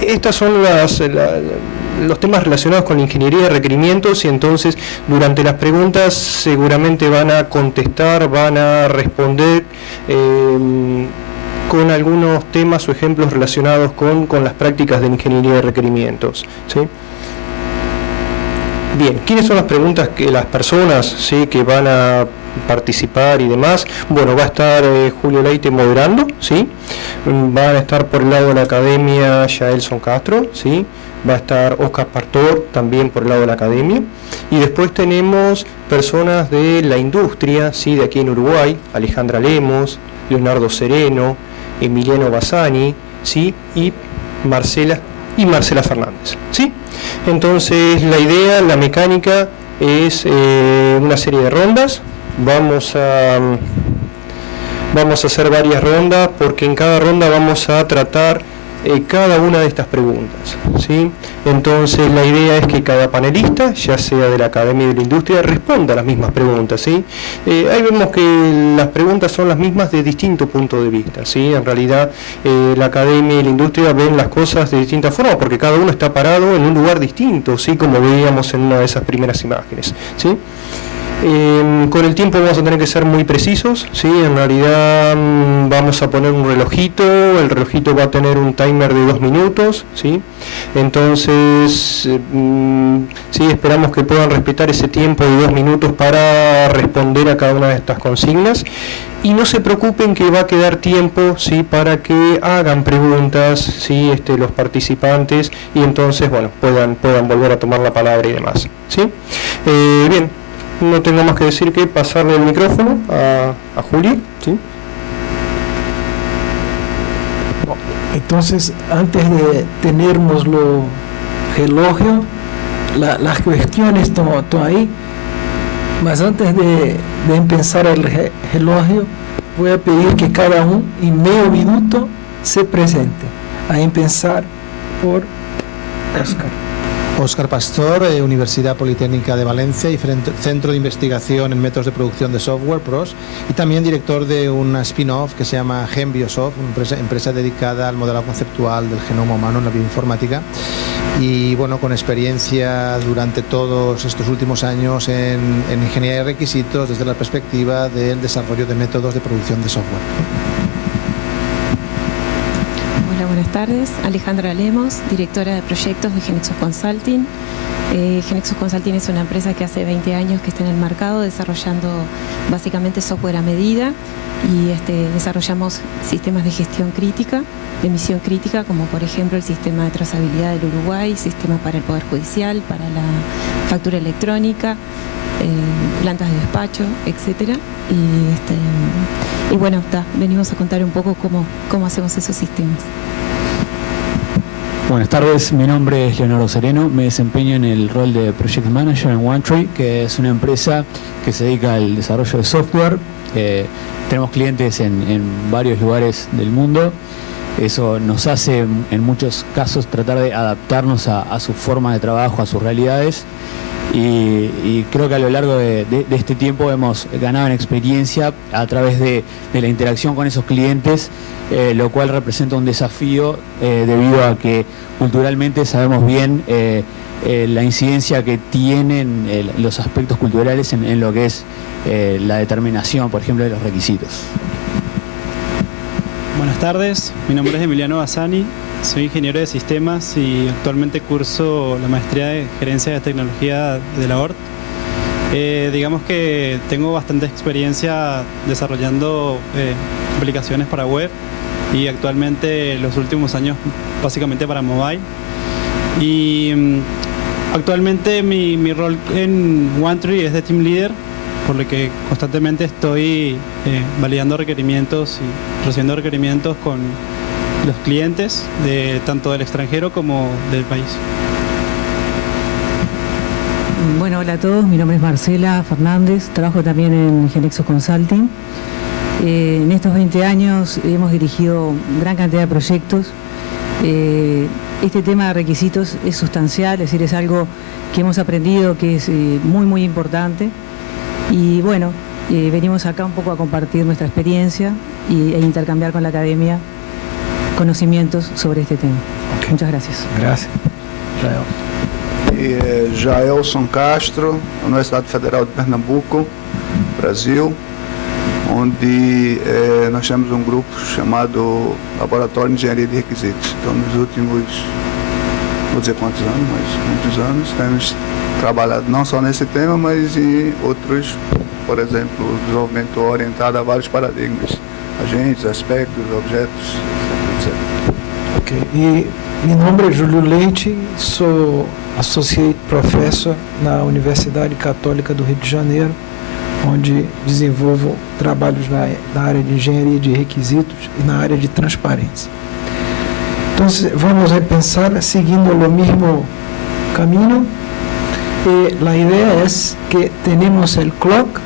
Estos son los temas relacionados con la ingeniería de requerimientos, y entonces durante las preguntas seguramente van a contestar, van a responder con algunos temas o ejemplos relacionados con las prácticas de ingeniería de requerimientos, ¿sí? Bien, ¿quiénes son las personas, ¿sí?, que van a participar y demás? Bueno, va a estar Julio Leite moderando, ¿sí? Van a estar por el lado de la academia Yaelson Castro, ¿sí? Va a estar Oscar Pastor también por el lado de la academia, y después tenemos personas de la industria, ¿sí?, de aquí en Uruguay: Alejandra Lemos, Leonardo Sereno, Emiliano Bassani, ¿sí?, y Marcela Fernández, ¿sí? Entonces la idea, la mecánica es una serie de rondas. Vamos a hacer varias rondas, porque en cada ronda vamos a tratar cada una de estas preguntas, ¿sí? Entonces la idea es que cada panelista, ya sea de la academia y de la industria, responda a las mismas preguntas, ¿sí? Ahí vemos que las preguntas son las mismas de distinto punto de vista, ¿sí? En realidad la academia y la industria ven las cosas de distintas formas, porque cada uno está parado en un lugar distinto, ¿sí?, como veíamos en una de esas primeras imágenes, ¿sí? Con el tiempo vamos a tener que ser muy precisos, ¿sí? En realidad vamos a poner un relojito, el relojito va a tener un timer de 2 minutos, ¿sí? Entonces, sí, esperamos que puedan respetar ese tiempo de 2 minutos para responder a cada una de estas consignas. Y no se preocupen, que va a quedar tiempo, ¿sí?, para que hagan preguntas, ¿sí?, los participantes, y entonces, bueno, puedan volver a tomar la palabra y demás, ¿sí? Bien. No tengo más que decir que pasarle el micrófono a Julio, ¿sí? Entonces, antes de tenermos los relojes, las cuestiones están ahí, mas antes de empezar el reloj, voy a pedir que cada uno en medio minuto se presente. A empezar por Oscar. Oscar Pastor, Universidad Politécnica de Valencia y Centro de Investigación en Métodos de Producción de Software, PROS, y también director de una spin-off que se llama GenBiosoft, una empresa dedicada al modelado conceptual del genoma humano en la bioinformática, y bueno, con experiencia durante todos estos últimos años en ingeniería de requisitos desde la perspectiva del desarrollo de métodos de producción de software. Buenas tardes, Alejandra Lemos, directora de proyectos de Genexus Consulting. Genexus Consulting es una empresa que hace 20 años que está en el mercado desarrollando básicamente software a medida, y desarrollamos sistemas de gestión crítica, de misión crítica, como por ejemplo el sistema de trazabilidad del Uruguay, sistema para el Poder Judicial, para la factura electrónica, plantas de despacho, etcétera. Y bueno, venimos a contar un poco cómo hacemos esos sistemas. Buenas tardes, mi nombre es Leonardo Sereno, me desempeño en el rol de Project Manager en OneTree, que es una empresa que se dedica al desarrollo de software. Tenemos clientes en varios lugares del mundo. Eso nos hace en muchos casos tratar de adaptarnos a su forma de trabajo, a sus realidades, y creo que a lo largo de este tiempo hemos ganado en experiencia a través de la interacción con esos clientes, lo cual representa un desafío debido a que culturalmente sabemos bien la incidencia que tienen los aspectos culturales en lo que es la determinación, por ejemplo, de los requisitos. Buenas tardes, mi nombre es Emiliano Bassani, soy ingeniero de sistemas y actualmente curso la maestría de gerencia de tecnología de la ORT. Digamos que tengo bastante experiencia desarrollando aplicaciones para web, y actualmente los últimos años básicamente para mobile. Y actualmente mi rol en OneTree es de Team Leader, por lo que constantemente estoy validando requerimientos y recibiendo requerimientos con los clientes, tanto del extranjero como del país. Bueno, hola a todos, mi nombre es Marcela Fernández, trabajo también en Genexus Consulting. En estos 20 años hemos dirigido gran cantidad de proyectos. Este tema de requisitos es sustancial, es decir, es algo que hemos aprendido que es muy importante. Y bueno, venimos acá un poco a compartir nuestra experiencia e intercambiar con la academia conocimientos sobre este tema. Ok, Muchas gracias. Gracias. Jael. Jaelson Castro, Universidade Federal de Pernambuco, Brasil, onde nós temos um grupo chamado Laboratório de Engenharia de Requisitos. Então, nos últimos, vou dizer quantos anos, mas muitos anos, temos trabalhado não só nesse tema, mas em outros, por exemplo, desenvolvimento orientado a vários paradigmas, agentes, aspectos, objetos, etc. Ok. E meu nome é Júlio Leite, sou Associate Professor na Universidade Católica do Rio de Janeiro, onde desenvolvo trabalhos na área de engenharia de requisitos e na área de transparência. Então, vamos a pensar seguindo o mesmo caminho. La idea es que tenemos el clock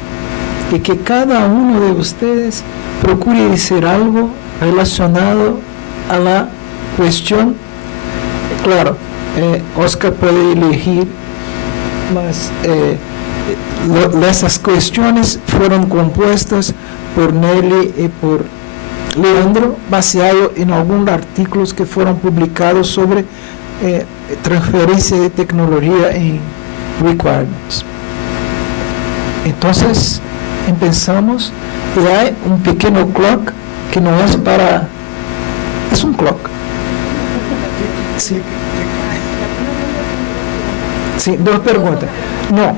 y que cada uno de ustedes procure decir algo relacionado a la cuestión. Claro, Oscar puede elegir, mas esas cuestiones fueron compuestas por Nelly y por Leandro, baseado en algunos artículos que fueron publicados sobre transferencia de tecnología en requirements. Entonces, empezamos y hay un pequeño clock que no es para... es un clock. Sí. Sí, dos preguntas. No,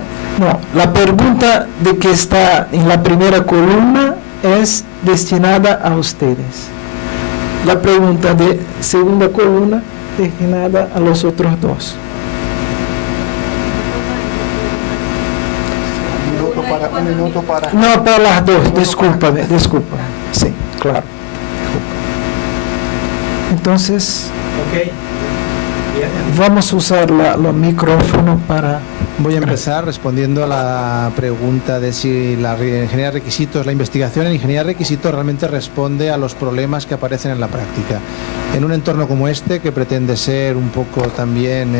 la pregunta de que está en la primera columna es destinada a ustedes. La pregunta de segunda columna destinada a los otros dos. Un minuto para... No, para las dos, discúlpame. Sí, claro. Entonces, vamos a usar los micrófonos para... Voy a empezar respondiendo a la pregunta de si la ingeniería de requisitos, la investigación en ingeniería de requisitos realmente responde a los problemas que aparecen en la práctica. En un entorno como este, que pretende ser un poco también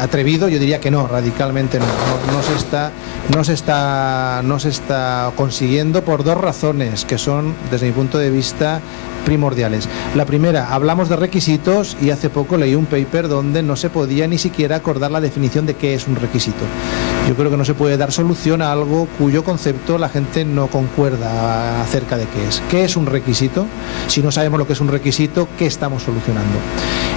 atrevido, yo diría que no, radicalmente no. No se está consiguiendo por dos razones que son, desde mi punto de vista, primordiales. La primera, hablamos de requisitos y hace poco leí un paper donde no se podía ni siquiera acordar la definición de qué es un requisito. Yo creo que no se puede dar solución a algo cuyo concepto la gente no concuerda acerca de qué es. ¿Qué es un requisito? Si no sabemos lo que es un requisito, ¿qué estamos solucionando?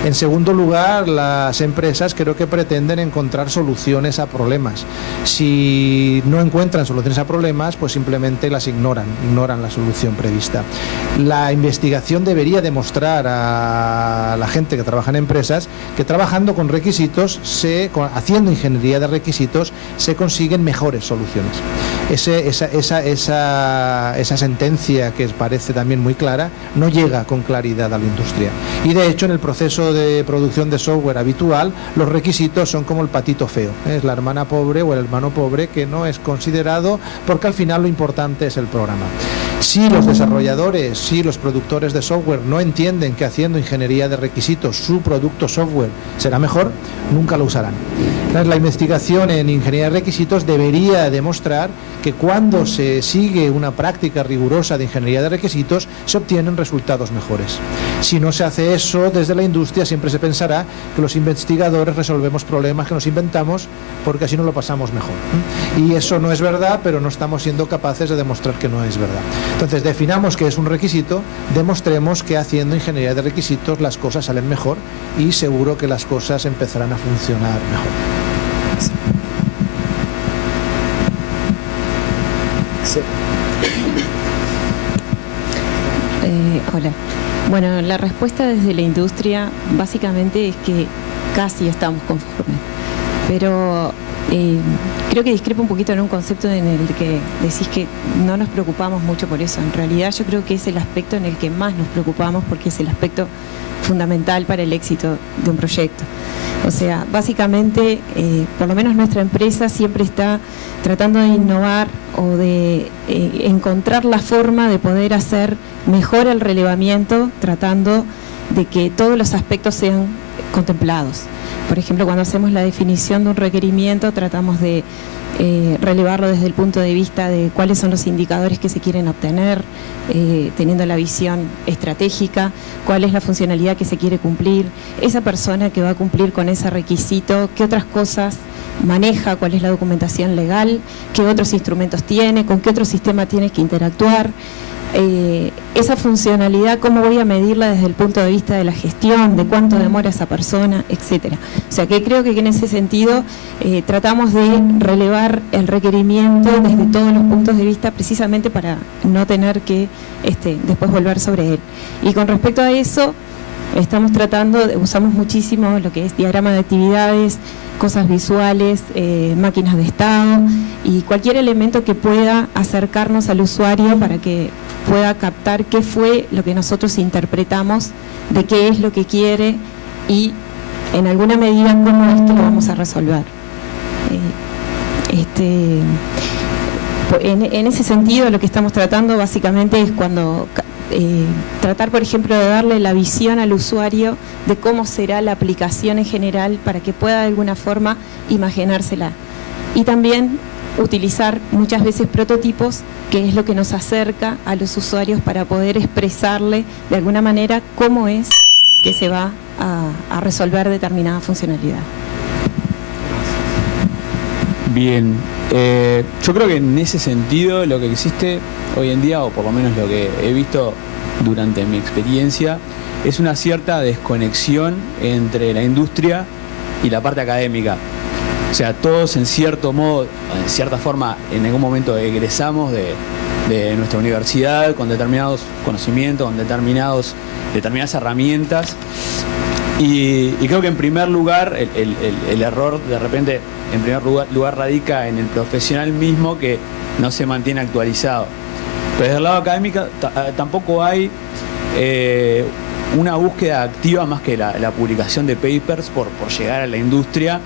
En segundo lugar, las empresas creo que pretenden encontrar soluciones a problemas. Si no encuentran soluciones a problemas, pues simplemente las ignoran la solución prevista. La investigación debería demostrar a la gente que trabaja en empresas que trabajando con requisitos, haciendo ingeniería de requisitos, se consiguen mejores soluciones. Esa sentencia, que parece también muy clara, no llega con claridad a la industria. Y de hecho, en el proceso de producción de software habitual, los requisitos son como el patito feo. Es la hermana pobre o el hermano pobre que no es considerado, porque al final lo importante es el programa. Si los desarrolladores, si los productores de software no entienden que haciendo ingeniería de requisitos su producto software será mejor, nunca lo usarán. Entonces, la investigación en ingeniería de requisitos debería demostrar que cuando se sigue una práctica rigurosa de ingeniería de requisitos se obtienen resultados mejores. Si no se hace eso desde la industria, siempre se pensará que los investigadores resolvemos problemas que nos inventamos porque así nos lo pasamos mejor. Y eso no es verdad, pero no estamos siendo capaces de demostrar que no es verdad. Entonces, definamos qué es un requisito, demostremos que haciendo ingeniería de requisitos las cosas salen mejor y seguro que las cosas empezarán a funcionar mejor. Sí. Hola. Bueno, la respuesta desde la industria básicamente es que casi estamos conformes, pero creo que discrepo un poquito en un concepto en el que decís que no nos preocupamos mucho por eso. En realidad yo creo que es el aspecto en el que más nos preocupamos porque es el aspecto fundamental para el éxito de un proyecto. O sea, básicamente, por lo menos nuestra empresa siempre está tratando de innovar o de encontrar la forma de poder hacer mejor el relevamiento, tratando de que todos los aspectos sean contemplados. Por ejemplo, cuando hacemos la definición de un requerimiento, tratamos de relevarlo desde el punto de vista de cuáles son los indicadores que se quieren obtener, teniendo la visión estratégica, cuál es la funcionalidad que se quiere cumplir, esa persona que va a cumplir con ese requisito, qué otras cosas maneja, cuál es la documentación legal, qué otros instrumentos tiene, con qué otro sistema tiene que interactuar. Esa funcionalidad, cómo voy a medirla desde el punto de vista de la gestión, de cuánto demora esa persona, etcétera. O sea que creo que en ese sentido tratamos de relevar el requerimiento desde todos los puntos de vista, precisamente para no tener que después volver sobre él. Y con respecto a eso, estamos usamos muchísimo lo que es diagrama de actividades, cosas visuales, máquinas de estado y cualquier elemento que pueda acercarnos al usuario para que pueda captar qué fue lo que nosotros interpretamos, de qué es lo que quiere y en alguna medida cómo es que lo vamos a resolver. En ese sentido, lo que estamos tratando básicamente es tratar, por ejemplo, de darle la visión al usuario de cómo será la aplicación en general para que pueda de alguna forma imaginársela. Y también utilizar muchas veces prototipos, que es lo que nos acerca a los usuarios para poder expresarle de alguna manera cómo es que se va a resolver determinada funcionalidad. Bien, yo creo que en ese sentido lo que existe hoy en día, o por lo menos lo que he visto durante mi experiencia, es una cierta desconexión entre la industria y la parte académica. O sea, todos en cierto modo, en cierta forma, en algún momento egresamos de nuestra universidad con determinados conocimientos, con determinadas herramientas. Y creo que en primer lugar, el error de repente, en primer lugar radica en el profesional mismo que no se mantiene actualizado. Pero desde el lado académico tampoco hay una búsqueda activa más que la publicación de papers por llegar a la industria,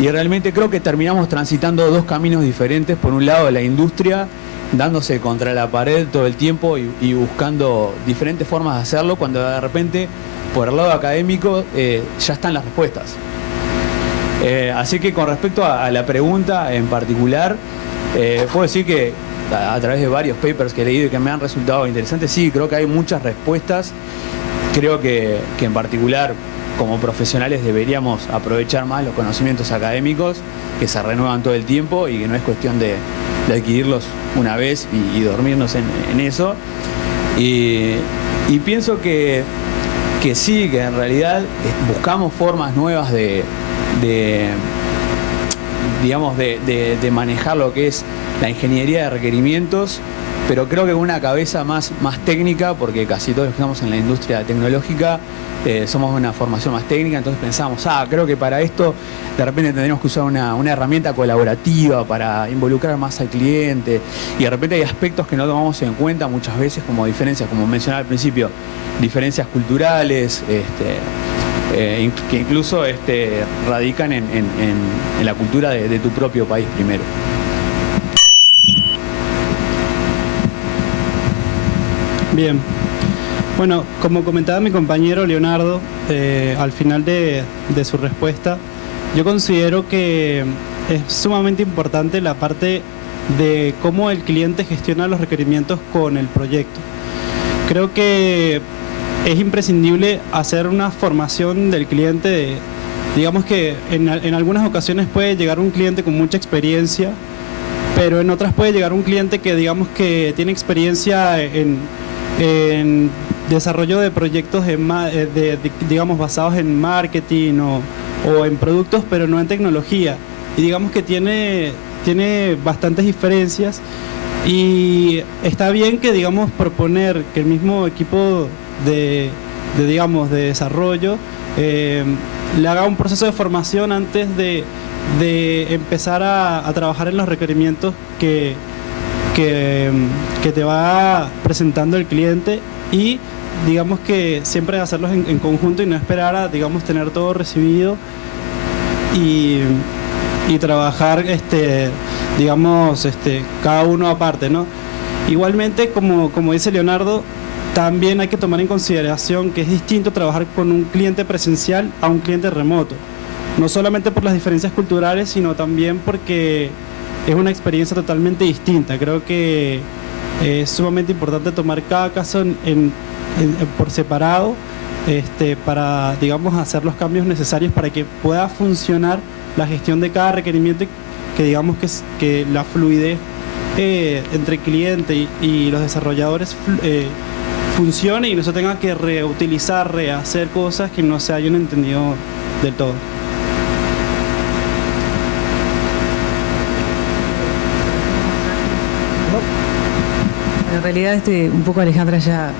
y realmente creo que terminamos transitando dos caminos diferentes. Por un lado, la industria dándose contra la pared todo el tiempo y buscando diferentes formas de hacerlo, cuando de repente por el lado académico ya están las respuestas. Así que con respecto a la pregunta en particular, puedo decir que a través de varios papers que he leído y que me han resultado interesantes, sí, creo que hay muchas respuestas. Creo que en particular como profesionales deberíamos aprovechar más los conocimientos académicos que se renuevan todo el tiempo y que no es cuestión de adquirirlos una vez y dormirnos en eso. Y pienso que sí, que en realidad buscamos formas nuevas de manejar lo que es la ingeniería de requerimientos, pero creo que con una cabeza más técnica, porque casi todos los que estamos en la industria tecnológica somos de una formación más técnica, entonces pensamos, creo que para esto de repente tendríamos que usar una herramienta colaborativa para involucrar más al cliente, y de repente hay aspectos que no tomamos en cuenta muchas veces, como diferencias, como mencionaba al principio, diferencias culturales, que incluso radican en la cultura de tu propio país primero. Bien, bueno, como comentaba mi compañero Leonardo, al final de su respuesta, yo considero que es sumamente importante la parte de cómo el cliente gestiona los requerimientos con el proyecto. Creo que es imprescindible hacer una formación del cliente. Digamos que en algunas ocasiones puede llegar un cliente con mucha experiencia, pero en otras puede llegar un cliente que digamos que tiene experiencia en desarrollo de proyectos digamos basados en marketing o en productos, pero no en tecnología, y digamos que tiene bastantes diferencias, y está bien que digamos proponer que el mismo equipo de desarrollo le haga un proceso de formación antes de empezar a trabajar en los requerimientos que te va presentando el cliente, y digamos que siempre hacerlos en conjunto y no esperar a digamos tener todo recibido y trabajar cada uno aparte, ¿no? Igualmente, como dice Leonardo, también hay que tomar en consideración que es distinto trabajar con un cliente presencial a un cliente remoto, no solamente por las diferencias culturales, sino también porque es una experiencia totalmente distinta. Creo que es sumamente importante tomar cada caso por separado, para, digamos, hacer los cambios necesarios para que pueda funcionar la gestión de cada requerimiento, y que digamos que la fluidez entre cliente y los desarrolladores funcione y no se tenga que reutilizar, rehacer cosas que no se hayan entendido del todo. En realidad, un poco Alejandra ya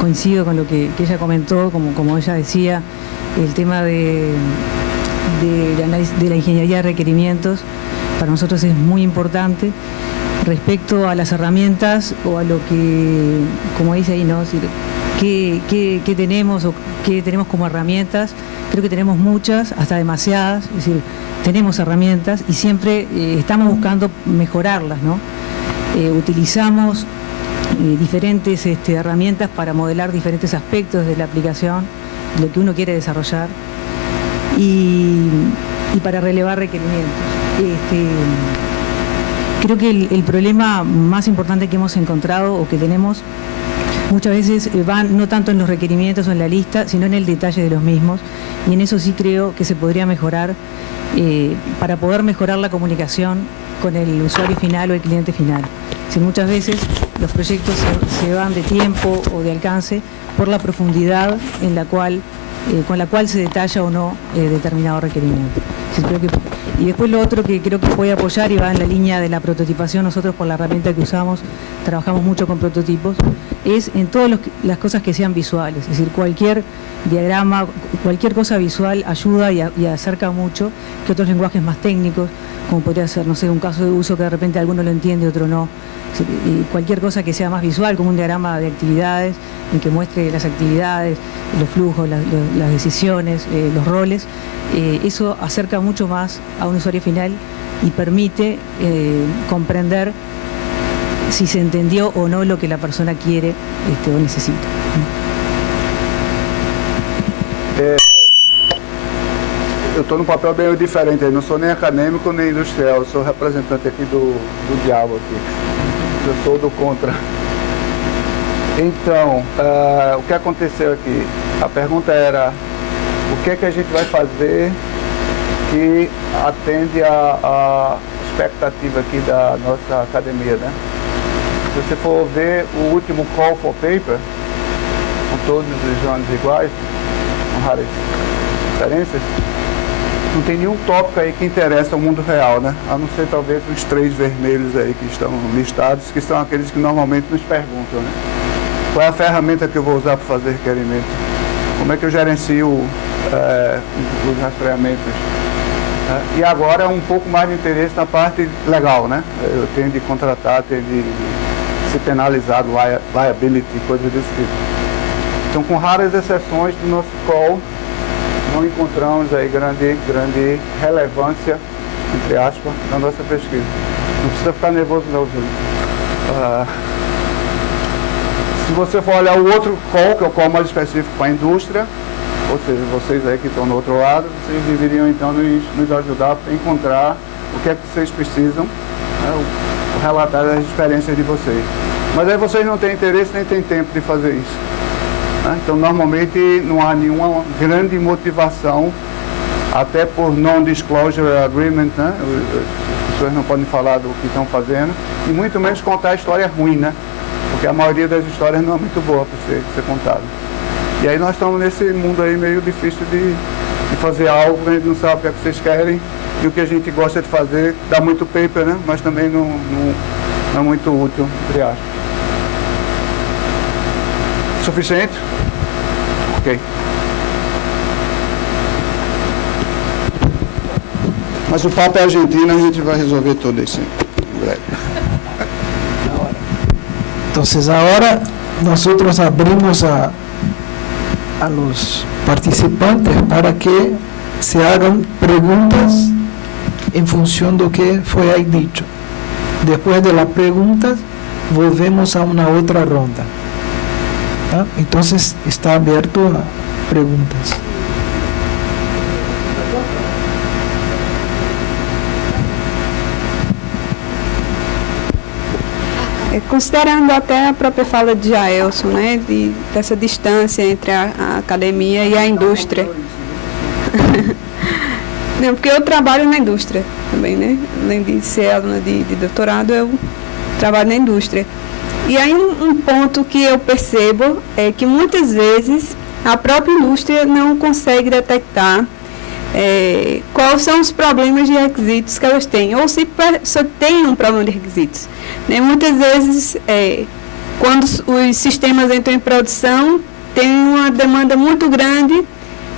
coincido con lo que ella comentó, como ella decía, el tema de la ingeniería de requerimientos para nosotros es muy importante. Respecto a las herramientas o a lo que, como dice ahí, ¿no? Es decir, ¿qué tenemos o qué tenemos como herramientas? Creo que tenemos muchas, hasta demasiadas, es decir, tenemos herramientas y siempre estamos buscando mejorarlas, ¿no? Utilizamos diferentes herramientas para modelar diferentes aspectos de la aplicación, lo que uno quiere desarrollar y para relevar requerimientos. Creo que el problema más importante que hemos encontrado o que tenemos muchas veces va no tanto en los requerimientos o en la lista, sino en el detalle de los mismos, y en eso sí creo que se podría mejorar para poder mejorar la comunicación con el usuario final o el cliente final. Si muchas veces los proyectos se van de tiempo o de alcance por la profundidad con la cual se detalla o no determinado requerimiento. Y después lo otro que creo que puede apoyar y va en la línea de la prototipación, nosotros por la herramienta que usamos trabajamos mucho con prototipos, es en todas las cosas que sean visuales, es decir, cualquier diagrama, cualquier cosa visual ayuda y acerca mucho que otros lenguajes más técnicos, como podría ser, no sé, un caso de uso que de repente alguno lo entiende, otro no. Y cualquier cosa que sea más visual, como un diagrama de actividades, en que muestre las actividades, los flujos, las decisiones, los roles, eso acerca mucho más a un usuario final y permite comprender si se entendió o no lo que la persona quiere o necesita. Eu estou num papel bem diferente, não sou nem acadêmico nem industrial, eu sou representante aqui do diabo aqui. Eu sou do contra. Então, o que aconteceu aqui? A pergunta era o que é que a gente vai fazer que atende a expectativa aqui da nossa academia, né? Se você for ver o último Call for Paper, com todos os anos iguais, com raras diferenças, não tem nenhum tópico aí que interessa ao mundo real, né? A não ser talvez os 3 vermelhos aí que estão listados, que são aqueles que normalmente nos perguntam, né? Qual é a ferramenta que eu vou usar para fazer requerimento? Como é que eu gerencio os rastreamentos? E agora um pouco mais de interesse na parte legal, né? Eu tenho de contratar, tenho de ser penalizado, liability, coisas desse tipo. Então, com raras exceções do nosso call, não encontramos aí grande relevância, entre aspas, na nossa pesquisa. Não precisa ficar nervoso não, Júlio. Se você for olhar o outro call, que é o call mais específico para a indústria, ou seja, vocês aí que estão do outro lado, vocês deveriam então nos ajudar a encontrar o que é que vocês precisam, né, o relatório das experiências de vocês. Mas aí vocês não têm interesse nem têm tempo de fazer isso. Então, normalmente, não há nenhuma grande motivação, até por non-disclosure agreement, né? As pessoas não podem falar do que estão fazendo, e muito menos contar a história ruim, né? Porque a maioria das histórias não é muito boa para ser contada. E aí nós estamos nesse mundo aí meio difícil de fazer algo, a gente não sabe o que é que vocês querem, e o que a gente gosta de fazer dá muito paper, né? Mas também não é muito útil, entre aspas. Suficiente? Ok. Mas o papo é argentino, a gente vai resolver tudo isso em breve. Entonces ahora nosotros abrimos a los participantes para que se hagan preguntas en función de lo que fue ahí dicho. Después de las preguntas volvemos a una otra ronda. Entonces está abierto a preguntas. Considerando até a própria fala de Jaelson, né, dessa distância entre a academia e a indústria. Não, porque eu trabalho na indústria também, né? Além de ser aluna de doutorado, eu trabalho na indústria. E aí um ponto que eu percebo é que muitas vezes a própria indústria não consegue detectar quais são os problemas de requisitos que elas têm, ou se tem um problema de requisitos. Né? Muitas vezes, quando os sistemas entram em produção, tem uma demanda muito grande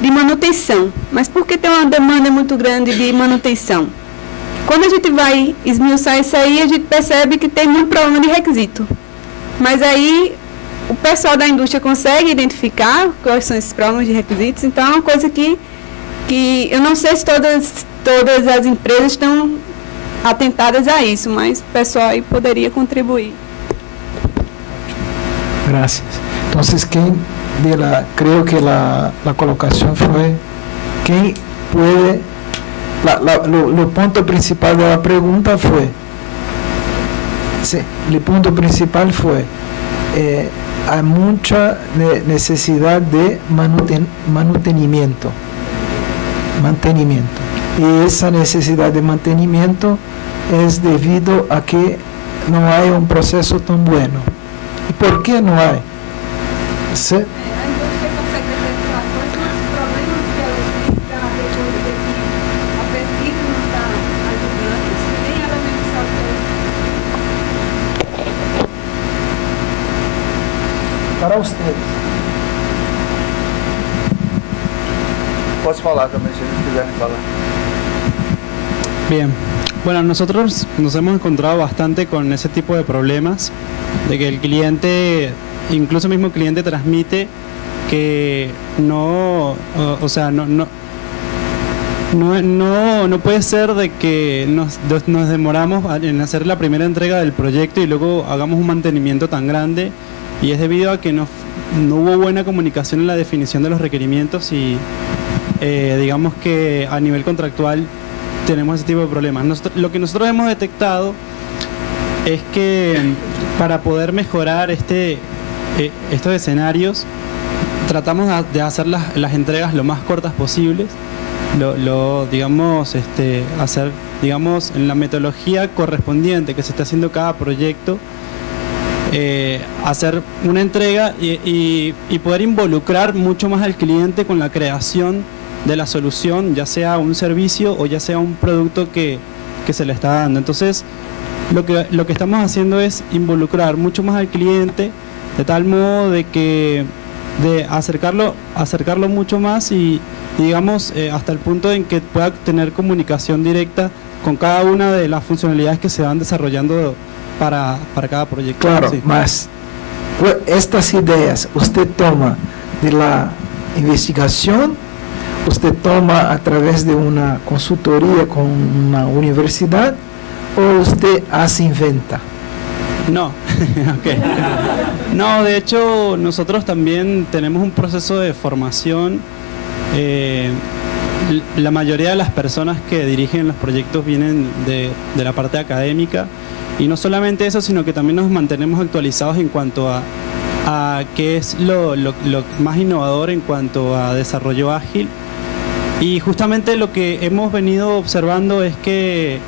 de manutenção. Mas por que tem uma demanda muito grande de manutenção? Quando a gente vai esmiuçar isso aí, a gente percebe que tem muito problema de requisito. Mas aí o pessoal da indústria consegue identificar quais são esses problemas de requisitos, então é uma coisa que eu não sei se todas as empresas estão atentadas a isso, mas o pessoal aí poderia contribuir. Gracias. Entonces, creo que la colocación fue, ¿quién puede? Lo punto principal de la pregunta fue, sí, el punto principal fue, hay mucha necesidad de mantenimiento. Y esa necesidad de mantenimiento es debido a que no hay un proceso tan bueno. ¿Y por qué no hay? ¿Sí? Para ustedes. Posso falar também, se eles quiserem falar. Bien, bueno, nosotros nos hemos encontrado bastante con ese tipo de problemas, de que el cliente, incluso el mismo cliente transmite que no puede ser de que nos demoramos en hacer la primera entrega del proyecto y luego hagamos un mantenimiento tan grande, y es debido a que no hubo buena comunicación en la definición de los requerimientos y digamos que a nivel contractual tenemos ese tipo de problemas. Lo que nosotros hemos detectado es que para poder mejorar estos escenarios tratamos de hacer las entregas lo más cortas posibles, hacer digamos en la metodología correspondiente que se está haciendo cada proyecto, hacer una entrega y poder involucrar mucho más al cliente con la creación de la solución, ya sea un servicio o ya sea un producto que se le está dando. Entonces lo que estamos haciendo es involucrar mucho más al cliente de tal modo de acercarlo mucho más y digamos hasta el punto en que pueda tener comunicación directa con cada una de las funcionalidades que se van desarrollando para cada proyecto. Claro, sí. Mas estas ideas usted toma de la investigación, usted toma a través de una consultoría con una universidad, o usted inventa. No, okay. No, de hecho nosotros también tenemos un proceso de formación. La mayoría de las personas que dirigen los proyectos vienen de la parte académica, y no solamente eso, sino que también nos mantenemos actualizados en cuanto a qué es lo más innovador en cuanto a desarrollo ágil. Y justamente lo que hemos venido observando es que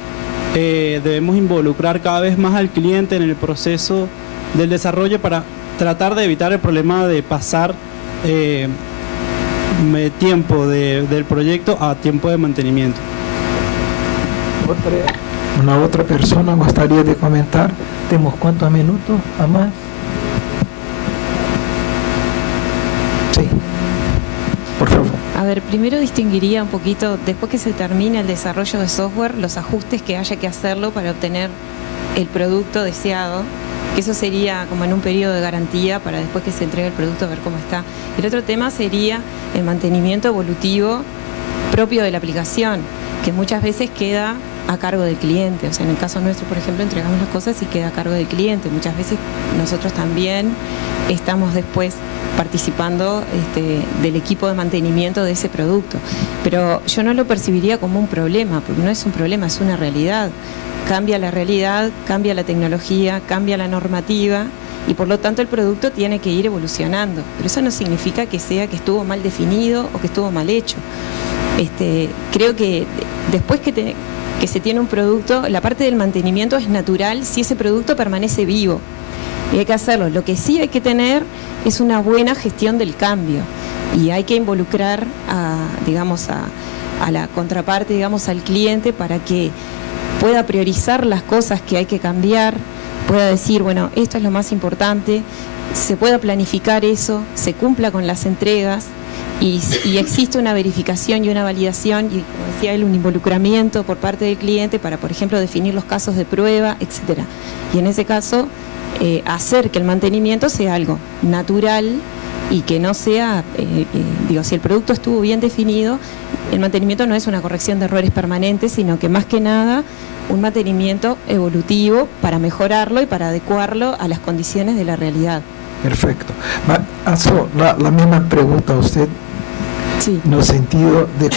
debemos involucrar cada vez más al cliente en el proceso del desarrollo para tratar de evitar el problema de pasar tiempo del proyecto a tiempo de mantenimiento. Una otra persona gustaría de comentar. ¿Tenemos cuántos minutos a más? Sí, por favor. A ver, primero distinguiría un poquito, después que se termine el desarrollo de software, los ajustes que haya que hacerlo para obtener el producto deseado, que eso sería como en un periodo de garantía para después que se entregue el producto ver cómo está. El otro tema sería el mantenimiento evolutivo propio de la aplicación, que muchas veces queda a cargo del cliente. O sea, en el caso nuestro, por ejemplo, entregamos las cosas y queda a cargo del cliente. Muchas veces nosotros también estamos después participando del equipo de mantenimiento de ese producto. Pero yo no lo percibiría como un problema, porque no es un problema, es una realidad. cambia la realidad, cambia la tecnología, cambia la normativa y por lo tanto el producto tiene que ir evolucionando. Pero eso no significa que sea que estuvo mal definido o que estuvo mal hecho. Creo que después que se tiene un producto, la parte del mantenimiento es natural si ese producto permanece vivo. Y hay que hacerlo. Lo que sí hay que tener es una buena gestión del cambio. Y hay que involucrar a la contraparte, digamos, al cliente para que pueda priorizar las cosas que hay que cambiar, pueda decir, bueno, esto es lo más importante, se pueda planificar eso, se cumpla con las entregas y existe una verificación y una validación y, como decía él, un involucramiento por parte del cliente para, por ejemplo, definir los casos de prueba, etcétera. Y en ese caso, hacer que el mantenimiento sea algo natural y que no sea, si el producto estuvo bien definido, el mantenimiento no es una corrección de errores permanentes, sino que más que nada un mantenimiento evolutivo para mejorarlo y para adecuarlo a las condiciones de la realidad. Perfecto. Hago la misma pregunta a usted, sí, en el sentido de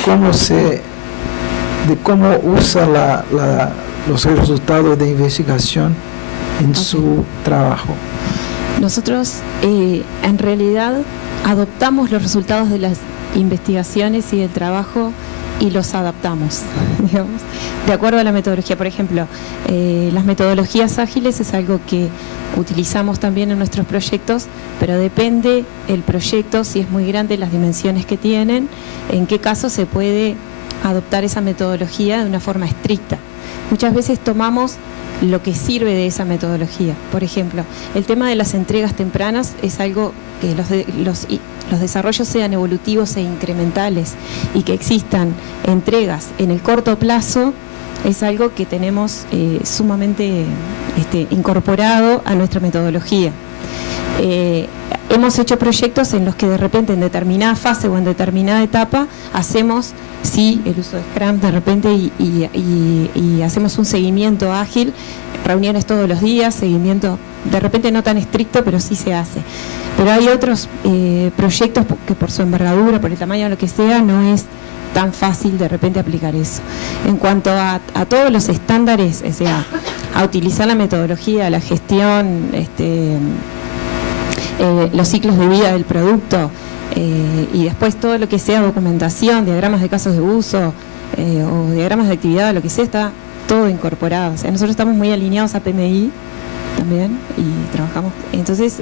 cómo usa los resultados de investigación en su trabajo. Nosotros en realidad adoptamos los resultados de las investigaciones y del trabajo y los adaptamos, digamos, de acuerdo a la metodología. Por ejemplo, las metodologías ágiles es algo que utilizamos también en nuestros proyectos, pero depende el proyecto, si es muy grande, las dimensiones que tienen, en qué caso se puede adoptar esa metodología de una forma estricta. Muchas veces tomamos lo que sirve de esa metodología. Por ejemplo, el tema de las entregas tempranas es algo que los desarrollos sean evolutivos e incrementales y que existan entregas en el corto plazo es algo que tenemos sumamente incorporado a nuestra metodología. Hemos hecho proyectos en los que de repente en determinada fase o en determinada etapa hacemos el uso de Scrum de repente y hacemos un seguimiento ágil, reuniones todos los días, seguimiento de repente no tan estricto, pero sí se hace. Pero hay otros proyectos que por su envergadura, por el tamaño o lo que sea, no es tan fácil de repente aplicar eso. En cuanto a todos los estándares, o sea, a utilizar la metodología, la gestión, los ciclos de vida del producto y después todo lo que sea documentación, diagramas de casos de uso o diagramas de actividad, lo que sea, está todo incorporado. O sea, nosotros estamos muy alineados a PMI también y trabajamos, entonces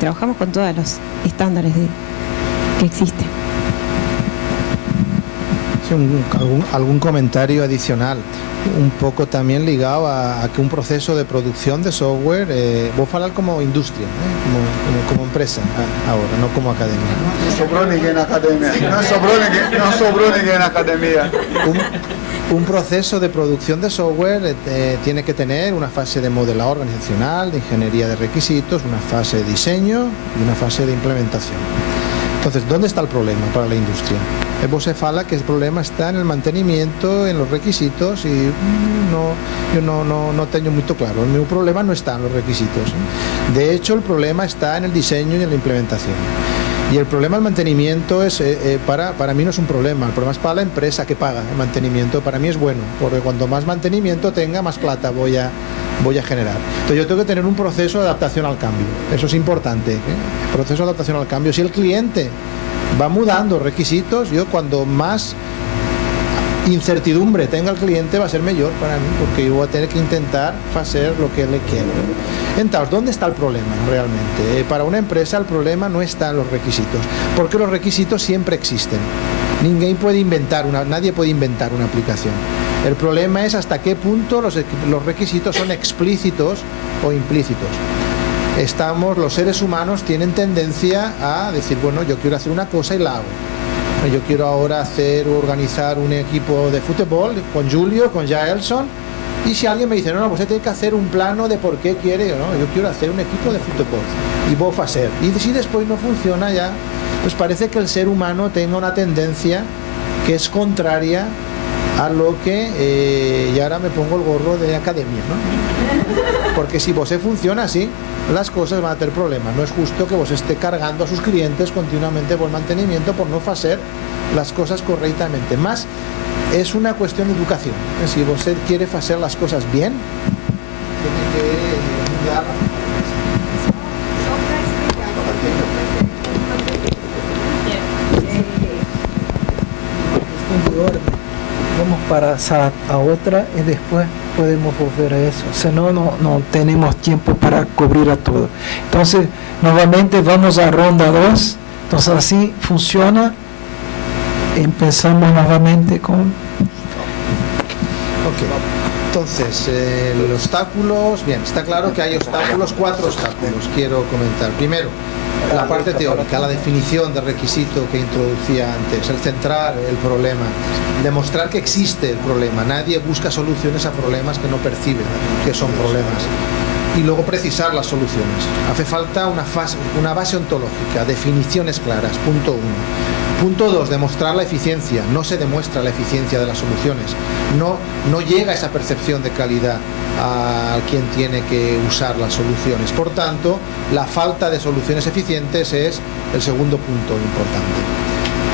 trabajamos con todos los estándares que existen. Sí, algún comentario adicional, un poco también ligado a que un proceso de producción de software, vos hablar como industria, como empresa ahora, no como academia. No sobró ninguém na academia. No sobró ninguém na academia. Un proceso de producción de software tiene que tener una fase de modelado organizacional, de ingeniería de requisitos, una fase de diseño y una fase de implementación. Entonces, ¿dónde está el problema para la industria? Vos se fala que el problema está en el mantenimiento, en los requisitos y yo no tengo muy claro. El problema no está en los requisitos. De hecho, el problema está en el diseño y en la implementación. Y el problema del mantenimiento es para mí no es un problema, el problema es para la empresa que paga el mantenimiento. Para mí es bueno, porque cuanto más mantenimiento tenga, más plata voy a generar. Entonces yo tengo que tener un proceso de adaptación al cambio, eso es importante, proceso de adaptación al cambio. Si el cliente va mudando requisitos, yo cuando más incertidumbre tenga el cliente va a ser mejor para mí, porque yo voy a tener que intentar hacer lo que le quiero. Entonces, ¿dónde está el problema realmente? Para una empresa el problema no está en los requisitos, porque los requisitos siempre existen. Nadie puede inventar una aplicación. El problema es hasta qué punto los requisitos son explícitos o implícitos. Los seres humanos tienen tendencia a decir, bueno, yo quiero hacer una cosa y la hago. Yo quiero ahora organizar un equipo de fútbol con Julio, con Jaelson, y si alguien me dice, no, pues tiene que hacer un plano de por qué quiere, no, yo quiero hacer un equipo de fútbol y voy a hacer. Y si después no funciona ya, pues parece que el ser humano tenga una tendencia que es contraria a lo que, y ahora me pongo el gorro de academia, ¿no? Porque si vos funciona así, las cosas van a tener problemas. No es justo que vos esté cargando a sus clientes continuamente por mantenimiento por no hacer las cosas correctamente. Más es una cuestión de educación. Si vos quiere hacer las cosas bien, tiene que dar vamos para a otra y después podemos volver a eso. Si no, no tenemos tiempo para cubrir a todo. Entonces, nuevamente vamos a ronda 2. Entonces, así funciona. Empezamos nuevamente con... Ok. Entonces, los obstáculos, bien, está claro que hay obstáculos, 4 obstáculos quiero comentar. Primero, la parte teórica, la definición del requisito que introducía antes, el centrar el problema, demostrar que existe el problema. Nadie busca soluciones a problemas que no percibe que son problemas. Y luego precisar las soluciones. Hace falta una base ontológica, definiciones claras, punto 1. Punto 2, demostrar la eficiencia. No se demuestra la eficiencia de las soluciones. No llega esa percepción de calidad a quien tiene que usar las soluciones. Por tanto, la falta de soluciones eficientes es el segundo punto importante.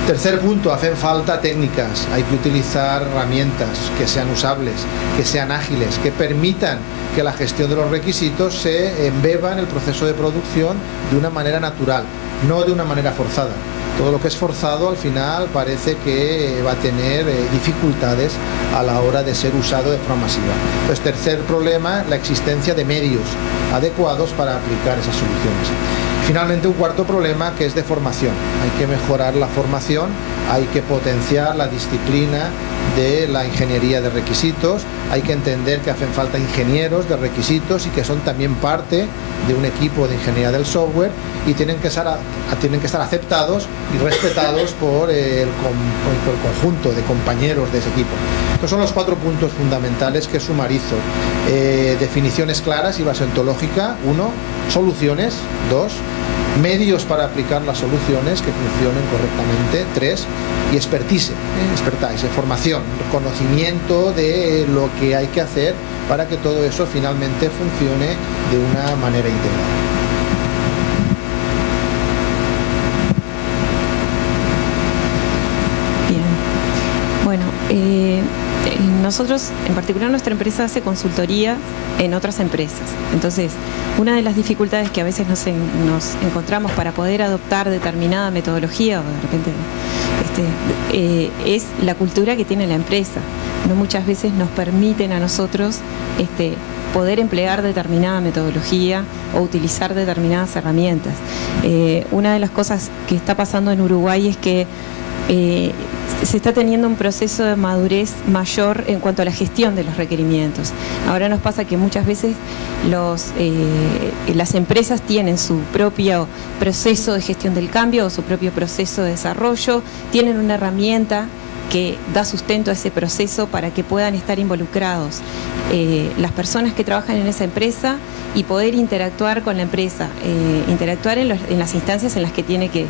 Tercer punto, hacen falta técnicas. Hay que utilizar herramientas que sean usables, que sean ágiles, que permitan que la gestión de los requisitos se embeba en el proceso de producción de una manera natural, no de una manera forzada. Todo lo que es forzado al final parece que va a tener dificultades a la hora de ser usado de forma masiva. Entonces, tercer problema, la existencia de medios adecuados para aplicar esas soluciones. Finalmente, un cuarto problema que es de formación. Hay que mejorar la formación, hay que potenciar la disciplina de la ingeniería de requisitos, hay que entender que hacen falta ingenieros de requisitos y que son también parte de un equipo de ingeniería del software y tienen que estar aceptados y respetados por el conjunto de compañeros de ese equipo. Estos son los 4 puntos fundamentales que sumarizo. Definiciones claras y base ontológica, 1. Soluciones, 2. Medios para aplicar las soluciones que funcionen correctamente, 3. Y expertise, formación, conocimiento de lo que hay que hacer para que todo eso finalmente funcione de una manera integrada. Bien. Bueno, nosotros, en particular nuestra empresa hace consultoría en otras empresas. Entonces, una de las dificultades que a veces nos encontramos para poder adoptar determinada metodología o de repente es la cultura que tiene la empresa. No muchas veces nos permiten a nosotros poder emplear determinada metodología o utilizar determinadas herramientas. Una de las cosas que está pasando en Uruguay es que se está teniendo un proceso de madurez mayor en cuanto a la gestión de los requerimientos. Ahora nos pasa que muchas veces las empresas tienen su propio proceso de gestión del cambio o su propio proceso de desarrollo, tienen una herramienta que da sustento a ese proceso para que puedan estar involucrados las personas que trabajan en esa empresa y poder interactuar con la empresa, interactuar en las instancias en las que tiene que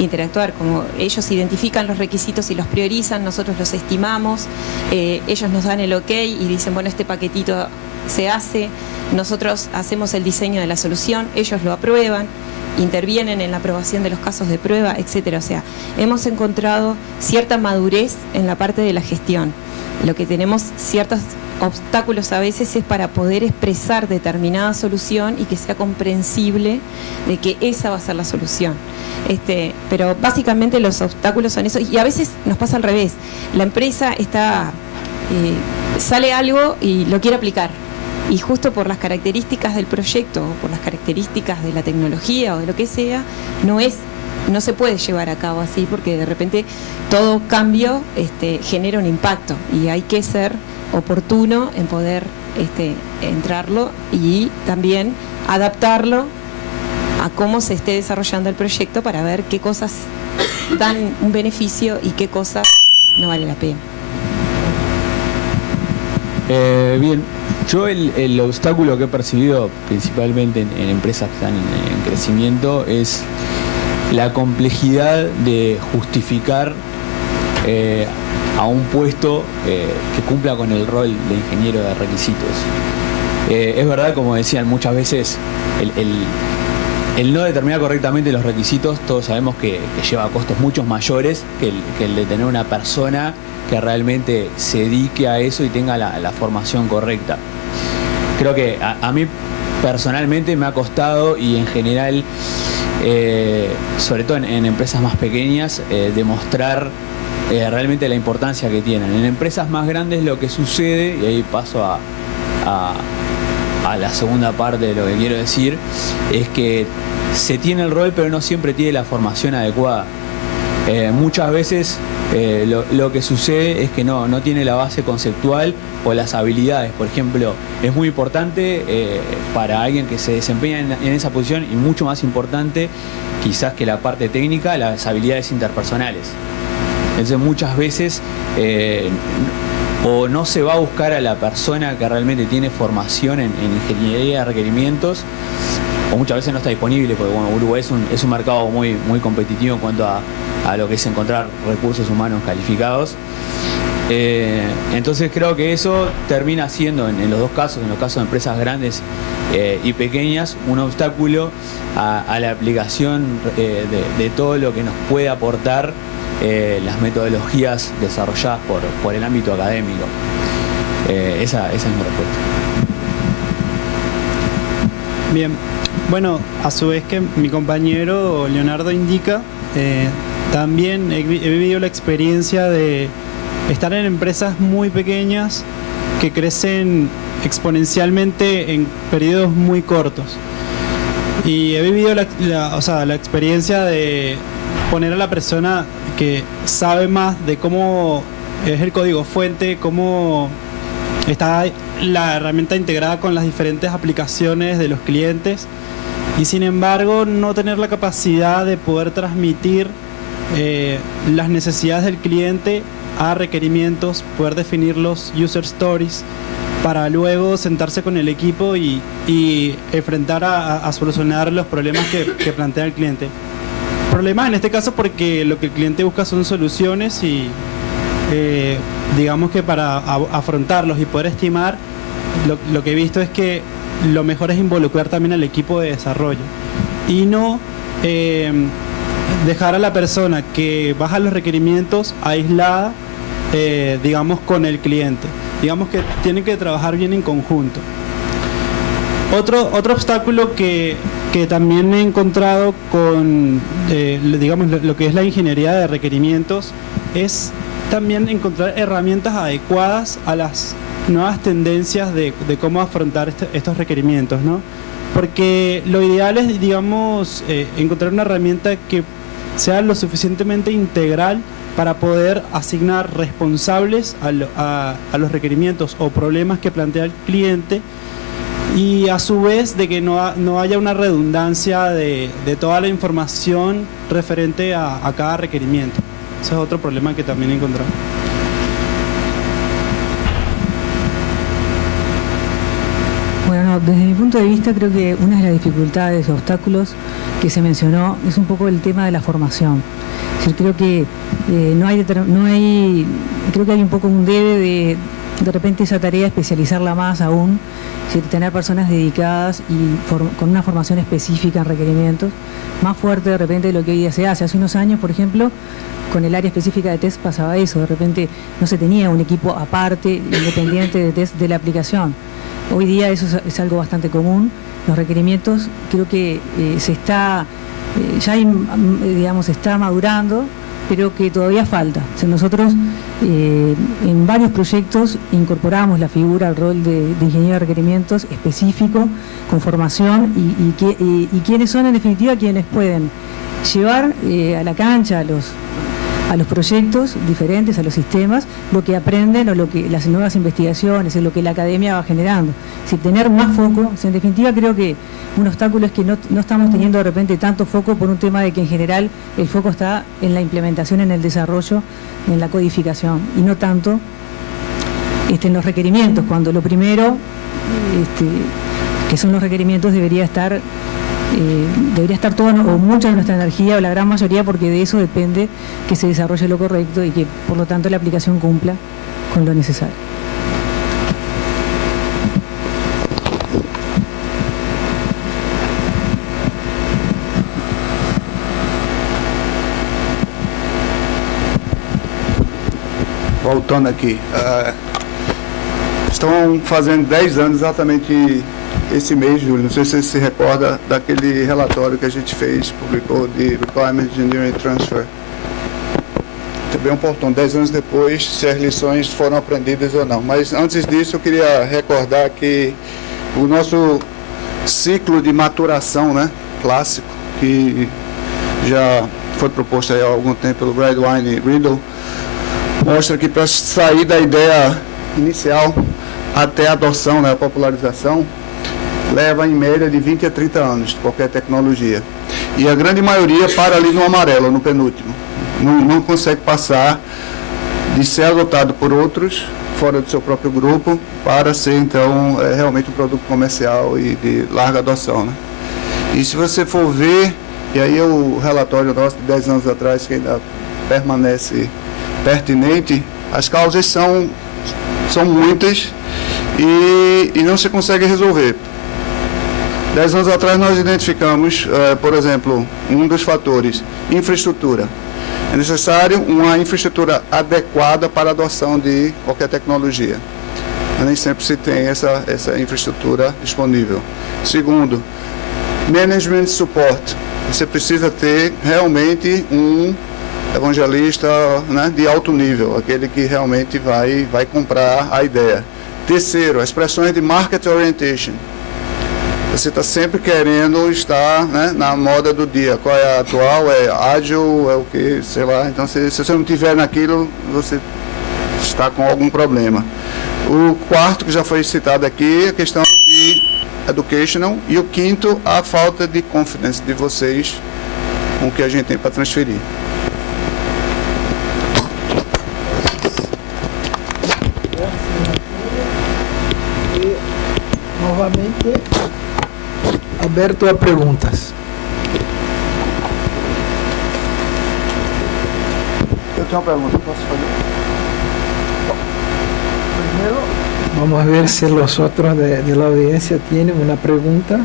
interactuar, como ellos identifican los requisitos y los priorizan, nosotros los estimamos, ellos nos dan el ok y dicen, bueno, este paquetito se hace, nosotros hacemos el diseño de la solución, ellos lo aprueban, intervienen en la aprobación de los casos de prueba, etcétera. O sea, hemos encontrado cierta madurez en la parte de la gestión. Lo que tenemos ciertos obstáculos a veces es para poder expresar determinada solución y que sea comprensible de que esa va a ser la solución. Pero básicamente los obstáculos son eso, y a veces nos pasa al revés. La empresa sale algo y lo quiere aplicar. Y justo por las características del proyecto, o por las características de la tecnología o de lo que sea, no se puede llevar a cabo así, porque de repente todo cambio genera un impacto y hay que ser oportuno en poder entrarlo y también adaptarlo a cómo se esté desarrollando el proyecto para ver qué cosas dan un beneficio y qué cosas no vale la pena. Bien, yo el obstáculo que he percibido principalmente en empresas que están en crecimiento es la complejidad de justificar a un puesto que cumpla con el rol de ingeniero de requisitos. Es verdad, como decían muchas veces, el no determinar correctamente los requisitos, todos sabemos que lleva costos mucho mayores que el de tener una persona que realmente se dedique a eso y tenga la formación correcta. Creo que a mí personalmente me ha costado, y en general, sobre todo en empresas más pequeñas, demostrar realmente la importancia que tienen. En empresas más grandes lo que sucede, y ahí paso a la segunda parte de lo que quiero decir, es que se tiene el rol pero no siempre tiene la formación adecuada. Muchas veces lo que sucede es que no tiene la base conceptual o las habilidades. Por ejemplo, es muy importante para alguien que se desempeña en esa posición, y mucho más importante quizás que la parte técnica, las habilidades interpersonales. Entonces muchas veces o no se va a buscar a la persona que realmente tiene formación en ingeniería de requerimientos, o muchas veces no está disponible, porque bueno, Uruguay es un mercado muy competitivo en cuanto a lo que es encontrar recursos humanos calificados. Entonces creo que eso termina siendo, en los dos casos, en los casos de empresas grandes y pequeñas, un obstáculo a la aplicación de todo lo que nos puede aportar las metodologías desarrolladas por el ámbito académico. Esa es mi respuesta. Bien, bueno, a su vez que mi compañero Leonardo indica, también he vivido la experiencia de estar en empresas muy pequeñas que crecen exponencialmente en periodos muy cortos. Y he vivido la experiencia de poner a la persona que sabe más de cómo es el código fuente, cómo está la herramienta integrada con las diferentes aplicaciones de los clientes, y sin embargo no tener la capacidad de poder transmitir las necesidades del cliente a requerimientos, poder definir los user stories para luego sentarse con el equipo y enfrentar a solucionar los problemas que plantea el cliente. Problemas en este caso porque lo que el cliente busca son soluciones, y digamos que para afrontarlos y poder estimar, lo que he visto es que lo mejor es involucrar también al equipo de desarrollo y no dejar a la persona que baja los requerimientos aislada, digamos, con el cliente. Digamos que tienen que trabajar bien en conjunto. Otro obstáculo que también he encontrado con digamos, lo que es la ingeniería de requerimientos es también encontrar herramientas adecuadas a las nuevas tendencias de cómo afrontar estos requerimientos, ¿no? Porque lo ideal es, digamos, encontrar una herramienta que sea lo suficientemente integral para poder asignar responsables a los requerimientos o problemas que plantea el cliente, y a su vez de que no haya una redundancia de toda la información referente a cada requerimiento. Ese es otro problema que también he encontrado. Bueno, desde mi punto de vista creo que una de las dificultades o obstáculos que se mencionó es un poco el tema de la formación. Es decir, creo que creo que hay un poco un debe de repente esa tarea especializarla más aún, es decir, tener personas dedicadas y con una formación específica en requerimientos, más fuerte de repente de lo que hoy día se hace. Hace unos años, por ejemplo, con el área específica de test pasaba eso, de repente no se tenía un equipo aparte, independiente de test de la aplicación. Hoy día eso es algo bastante común. Los requerimientos creo que está madurando, pero que todavía falta. O sea, nosotros en varios proyectos incorporamos la figura, el rol de ingeniero de requerimientos específico, con formación, y quienes son en definitiva quienes pueden llevar a la cancha a los proyectos diferentes, a los sistemas, lo que aprenden o las nuevas investigaciones, lo que la academia va generando. Es decir, tener más foco. O sea, en definitiva creo que un obstáculo es que no estamos teniendo de repente tanto foco por un tema de que en general el foco está en la implementación, en el desarrollo, en la codificación, y no tanto en los requerimientos, cuando lo primero, que son los requerimientos, debería estar toda o mucha de nuestra energía, o la gran mayoría, porque de eso depende que se desarrolle lo correcto y que por lo tanto la aplicación cumpla con lo necesario. voltando aqui, estão fazendo 10 anos exatamente esse mês, Júlio. Não sei se você se recorda daquele relatório que a gente fez, publicou, de Requirement Engineering Transfer. Também um portão, 10 anos depois, se as lições foram aprendidas ou não. Mas antes disso, eu queria recordar que o nosso ciclo de maturação, né, clássico, que já foi proposto aí há algum tempo pelo Bradwine e Riddle, mostra que para sair da ideia inicial até a adoção, né, a popularização, leva em média de 20 a 30 anos de qualquer tecnologia. E a grande maioria para ali no amarelo, no penúltimo. Não consegue passar de ser adotado por outros, fora do seu próprio grupo, para ser então realmente um produto comercial e de larga adoção, né? E se você for ver, e aí o relatório nosso de 10 anos atrás, que ainda permanece pertinente, as causas são muitas e não se consegue resolver. 10 anos atrás nós identificamos, por exemplo, um dos fatores, infraestrutura. É necessário uma infraestrutura adequada para a adoção de qualquer tecnologia. Mas nem sempre se tem essa infraestrutura disponível. Segundo, management support. Você precisa ter realmente um evangelista, né, de alto nível, aquele que realmente vai comprar a ideia. Terceiro, as expressões de market orientation. Você está sempre querendo estar, né, na moda do dia. Qual é a atual? É ágil? É o que? Sei lá. Então, se você não tiver naquilo, você está com algum problema. O quarto, que já foi citado aqui, é a questão de educational. E o quinto, a falta de confidence de vocês com o que a gente tem para transferir. Novamente, aberto a perguntas. Eu tenho uma pergunta, posso fazer? Primero, vamos a ver si los otros de la audiencia tienen una pregunta.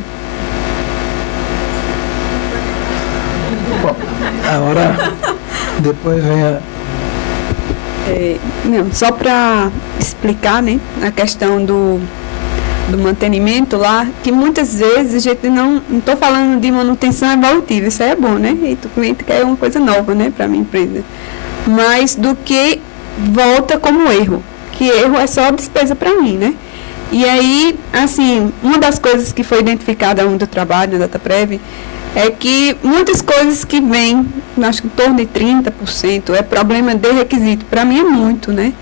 Agora, depois vem a... Não, só para explicar, né, a questão do mantenimento lá, que muitas vezes a gente não estou falando de manutenção evolutiva, isso aí é bom, né? E o cliente quer uma coisa nova, né, para a minha empresa. Mas do que volta como erro, que erro é só despesa para mim, né? E aí, assim, uma das coisas que foi identificada onde eu trabalho, na DataPrev, é que muitas coisas que vêm, acho que em torno de 30%, é problema de requisito. Para mim é muito, né?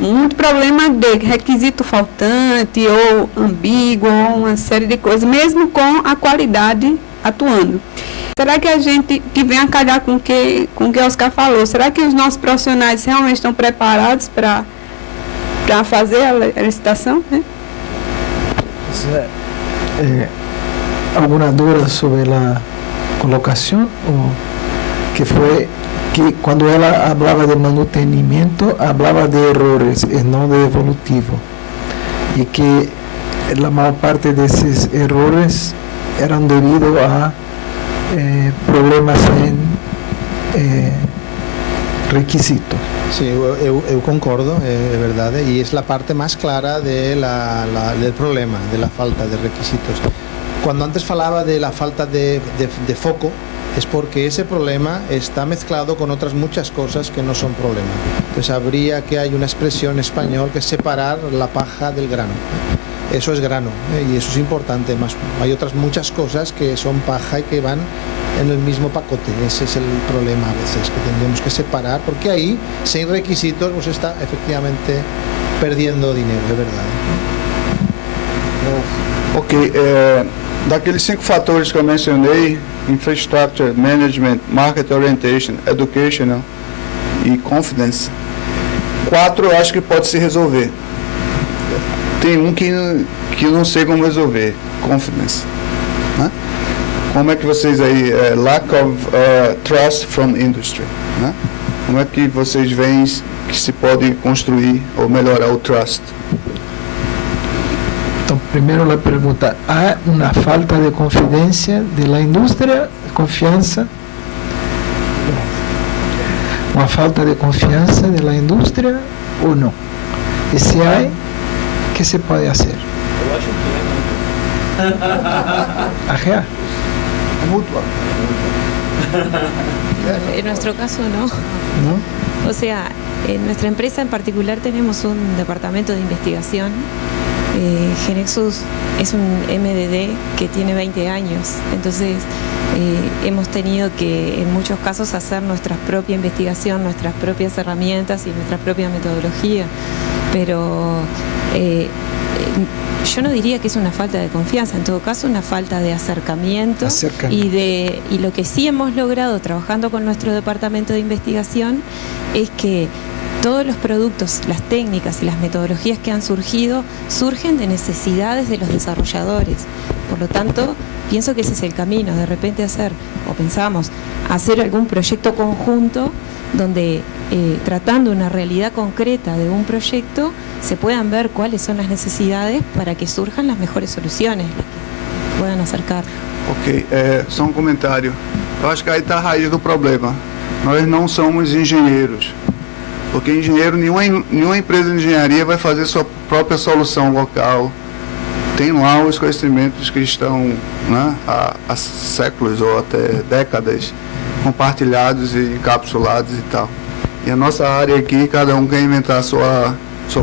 Muito problema de requisito faltante ou ambíguo, ou uma série de coisas, mesmo com a qualidade atuando. Será que a gente, que vem a calhar com o que o Oscar falou, será que os nossos profissionais realmente estão preparados para fazer a licitação, né? ¿Alguna duda sobre la colocación? ¿O que fue que cuando ella hablaba de mantenimiento, hablaba de errores y no de evolutivo? Y que la mayor parte de esos errores eran debido a problemas en requisitos. Sí, eu concordo, é verdade, e é a parte mais clara del problema, de la falta de requisitos. Cuando antes falaba de la falta de foco, es porque ese problema está mezclado con otras muchas cosas que no son problema. Entonces habría que hay una expresión en español que es separar la paja del grano. Eso es grano, y eso es importante. Más hay otras muchas cosas que son paja y que van en el mismo pacote. Ese es el problema a veces, que tendremos que separar, porque ahí, sin requisitos, pues está efectivamente perdiendo dinero, de verdad. Ok, daqueles 5 fatores que eu mencionei, infrastructure, management, market orientation, educational e confidence, 4 eu acho que pode se resolver. Tem um que eu não sei como resolver, confidence, né? Como é que vocês aí, lack of trust from industry, né? Como é que vocês veem que se pode construir ou melhorar o trust? Então, primeiro a pergunta, há uma falta de confiança da indústria, confiança? uma falta de confiança da indústria ou não? E se há, o que se pode fazer? Eu acho que Ajá. Mútua. En nuestro caso no. ¿No? O sea, en nuestra empresa en particular tenemos un departamento de investigación. Genexus es un MDD que tiene 20 años, entonces hemos tenido que en muchos casos hacer nuestra propia investigación, nuestras propias herramientas y nuestra propia metodología, pero yo no diría que es una falta de confianza, en todo caso una falta de acercamiento. Y lo que sí hemos logrado trabajando con nuestro departamento de investigación es que todos los productos, las técnicas y las metodologías que han surgido surgen de necesidades de los desarrolladores. Por lo tanto, pienso que ese es el camino, de repente pensamos hacer algún proyecto conjunto donde tratando una realidad concreta de un proyecto se puedan ver cuáles son las necesidades para que surjan las mejores soluciones, las que puedan acercar. Ok, só um comentário. Eu acho que aí está a raiz do problema. Nós não somos engenheiros. Porque engenheiro, nenhuma empresa de engenharia vai fazer sua própria solução local. Tem lá os conhecimentos que estão, né, há séculos ou até décadas compartilhados e encapsulados e tal. E a nossa área aqui, cada um quer inventar a sua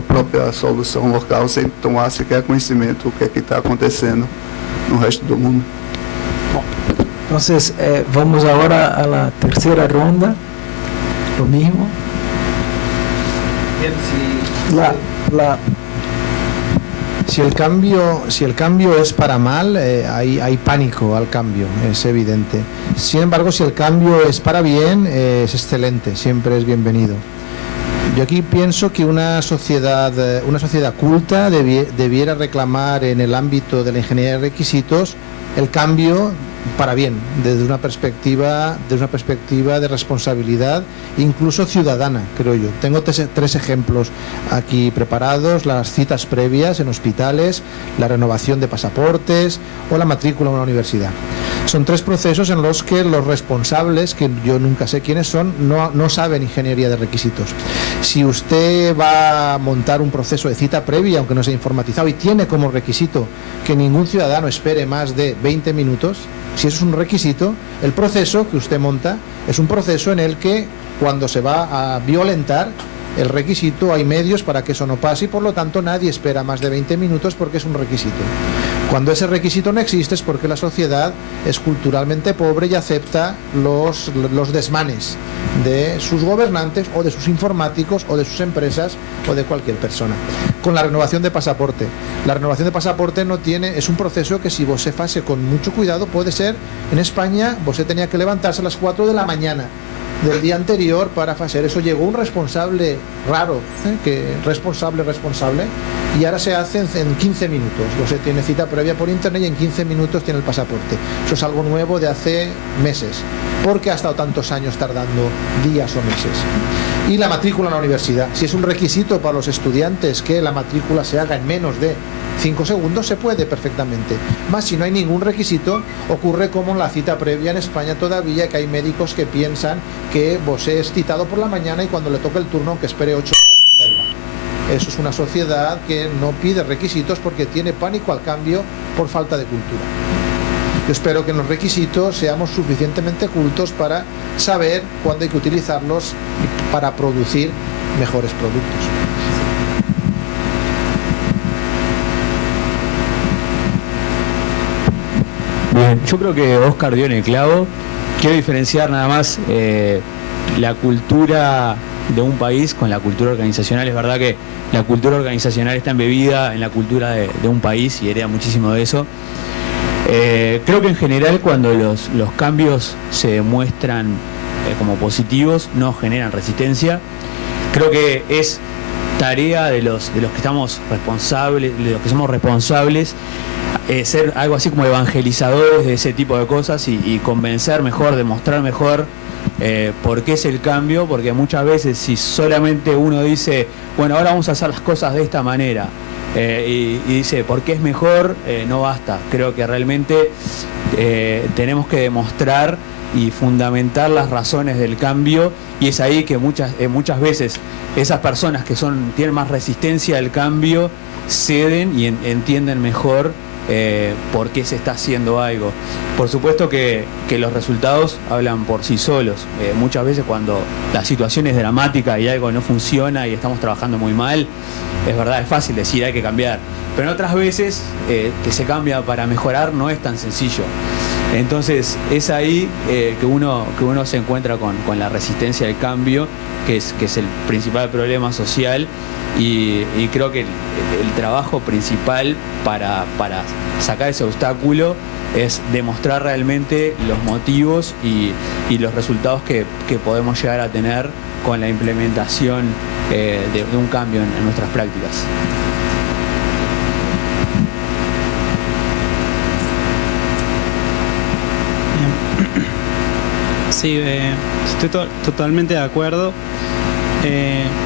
própria solução local sem tomar sequer conhecimento do que está acontecendo no resto do mundo. Entonces, vamos ahora a la tercera ronda. Lo mismo. Si el cambio es para mal, hay pánico al cambio, es evidente. Sin embargo, si el cambio es para bien, es excelente, siempre es bienvenido. Yo aquí pienso que una sociedad culta debiera reclamar en el ámbito de la ingeniería de requisitos el cambio para bien, desde una perspectiva de responsabilidad, incluso ciudadana, creo yo. Tengo tres ejemplos aquí preparados: las citas previas en hospitales, la renovación de pasaportes o la matrícula en una universidad. Son tres procesos en los que los responsables, que yo nunca sé quiénes son, no saben ingeniería de requisitos. Si usted va a montar un proceso de cita previa, aunque no sea informatizado, y tiene como requisito que ningún ciudadano espere más de 20 minutos, si eso es un requisito, el proceso que usted monta es un proceso en el que, cuando se va a violentar el requisito, hay medios para que eso no pase y por lo tanto nadie espera más de 20 minutos porque es un requisito. Cuando ese requisito no existe es porque la sociedad es culturalmente pobre y acepta los desmanes de sus gobernantes o de sus informáticos o de sus empresas o de cualquier persona. Con la renovación de pasaporte. La renovación de pasaporte es un proceso que, si vos se hace con mucho cuidado, puede ser, en España vos tenía que levantarse a las 4 de la mañana del día anterior para hacer eso. Llegó un responsable raro, responsable, y ahora se hace en 15 minutos. Usted tiene cita previa por internet y en 15 minutos tiene el pasaporte. Eso es algo nuevo de hace meses. ¿Por qué ha estado tantos años tardando días o meses? Y la matrícula en la universidad. Si es un requisito para los estudiantes que la matrícula se haga en menos de 5 segundos, se puede perfectamente. Más si no hay ningún requisito, ocurre como en la cita previa en España todavía, que hay médicos que piensan que vos es citado por la mañana y cuando le toque el turno, aunque espere 8 horas, eso es una sociedad que no pide requisitos porque tiene pánico al cambio por falta de cultura. Yo espero que en los requisitos seamos suficientemente cultos para saber cuándo hay que utilizarlos para producir mejores productos. Bien, yo creo que Oscar dio en el clavo. Quiero diferenciar nada más la cultura de un país con la cultura organizacional. Es verdad que la cultura organizacional está embebida en la cultura de un país y hereda muchísimo de eso. Creo que en general, cuando los cambios se demuestran como positivos, no generan resistencia. Creo que es tarea de los que estamos responsables, de los que somos responsables, ser algo así como evangelizadores de ese tipo de cosas y convencer mejor, demostrar mejor por qué es el cambio, porque muchas veces, si solamente uno dice, bueno, ahora vamos a hacer las cosas de esta manera, y dice por qué es mejor, no basta. Creo que realmente tenemos que demostrar y fundamentar las razones del cambio, y es ahí que muchas veces esas personas que tienen más resistencia al cambio ceden y entienden mejor por qué se está haciendo algo. Por supuesto que los resultados hablan por sí solos. Muchas veces cuando la situación es dramática y algo no funciona y estamos trabajando muy mal, es verdad, es fácil decir hay que cambiar, pero en otras veces que se cambia para mejorar no es tan sencillo. Entonces es ahí que uno se encuentra con la resistencia al cambio, que es el principal problema social, y creo que el trabajo principal para sacar ese obstáculo es demostrar realmente los motivos y los resultados que podemos llegar a tener con la implementación de un cambio en nuestras prácticas. Sí, estoy totalmente de acuerdo.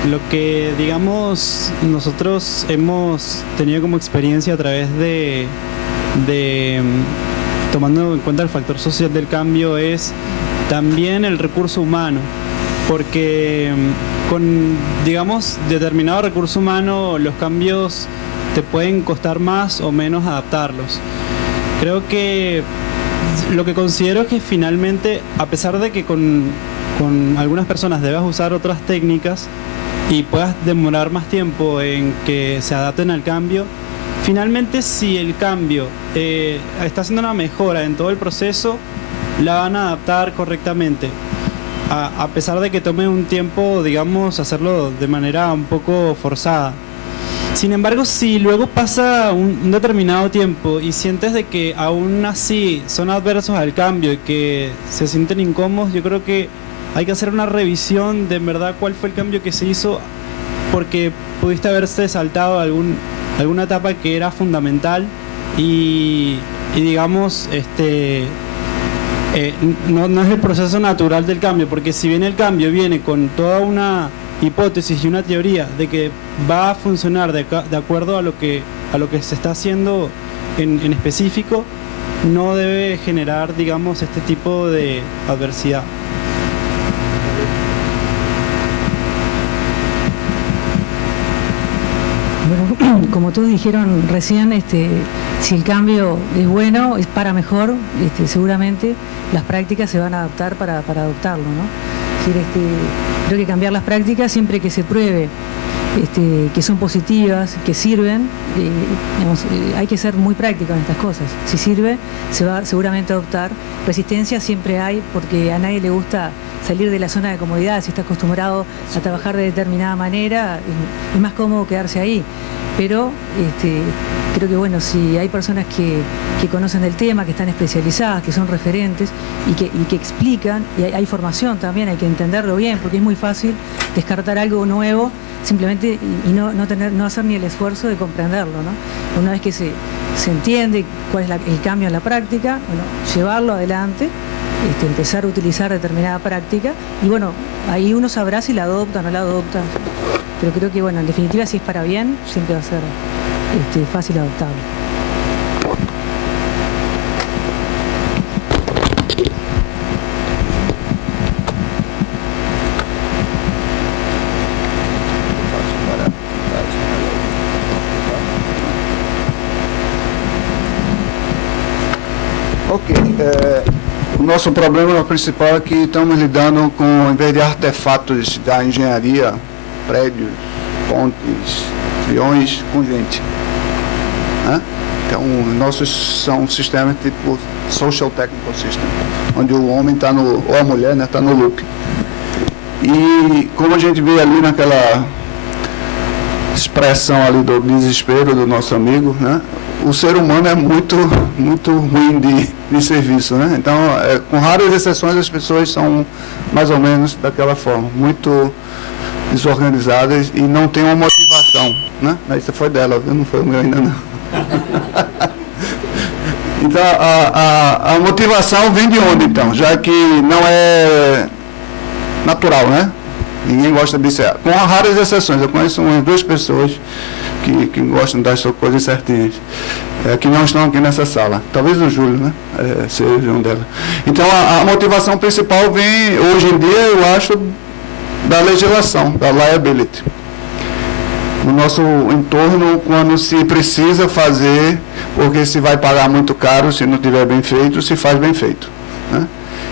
Lo que, digamos, nosotros hemos tenido como experiencia a través de tomando en cuenta el factor social del cambio, es también el recurso humano, porque con, digamos, determinado recurso humano los cambios te pueden costar más o menos adaptarlos. Creo que lo que considero es que finalmente, a pesar de que con algunas personas debas usar otras técnicas y puedas demorar más tiempo en que se adapten al cambio, finalmente si el cambio está haciendo una mejora en todo el proceso, la van a adaptar correctamente. A pesar de que tome un tiempo, digamos, hacerlo de manera un poco forzada. Sin embargo, si luego pasa un determinado tiempo y sientes de que aún así son adversos al cambio y que se sienten incómodos, yo creo que hay que hacer una revisión de en verdad cuál fue el cambio que se hizo, porque pudiste haberse saltado alguna etapa que era fundamental y digamos, no es el proceso natural del cambio, porque si bien el cambio viene con toda una hipótesis y una teoría de que va a funcionar de acuerdo a lo que se está haciendo en específico, no debe generar, digamos, este tipo de adversidad. Bueno, como todos dijeron recién, si el cambio es bueno, es para mejor, seguramente las prácticas se van a adaptar para adoptarlo, ¿no? Es decir, creo que cambiar las prácticas siempre que se pruebe que son positivas, que sirven, hay que ser muy práctico en estas cosas. Si sirve, se va seguramente a adoptar. Resistencia siempre hay, porque a nadie le gusta salir de la zona de comodidad. Si está acostumbrado a trabajar de determinada manera, es más cómodo quedarse ahí. Pero creo que bueno, si hay personas que conocen del tema, que están especializadas, que son referentes y que explican, y hay formación también, hay que entenderlo bien, porque es muy fácil descartar algo nuevo simplemente y no hacer ni el esfuerzo de comprenderlo, ¿no? Una vez que se entiende cuál es el cambio en la práctica, bueno, llevarlo adelante, empezar a utilizar determinada práctica y bueno, ahí uno sabrá si la adopta o no la adopta. Pero creo que, bueno, en definitiva, si es para bien, siempre va a ser fácil adoptarlo. Ok. O nosso problema principal é que estamos lidando com, em vez de artefatos da engenharia, prédios, pontes, aviões, com gente. Né? Então, nossos são sistemas tipo social technical system, onde o homem está no, ou a mulher, né, está no loop. E como a gente vê ali naquela expressão ali do desespero do nosso amigo, né, o ser humano é muito ruim de serviço, né? Então, com raras exceções, as pessoas são mais ou menos daquela forma, muito desorganizadas e não tem uma motivação, né? Isso foi dela, viu? Não foi o meu ainda não. Então a motivação vem de onde então? Já que não é natural, né? Ninguém gosta de ser. Com raras exceções, eu conheço umas 2 pessoas que gostam das coisas certinhas, que não estão aqui nessa sala. Talvez o Júlio, né? Seja um delas. Então, a motivação principal vem, hoje em dia, eu acho, da legislação, da liability. No nosso entorno, quando se precisa fazer, porque se vai pagar muito caro, se não tiver bem feito, se faz bem feito, né?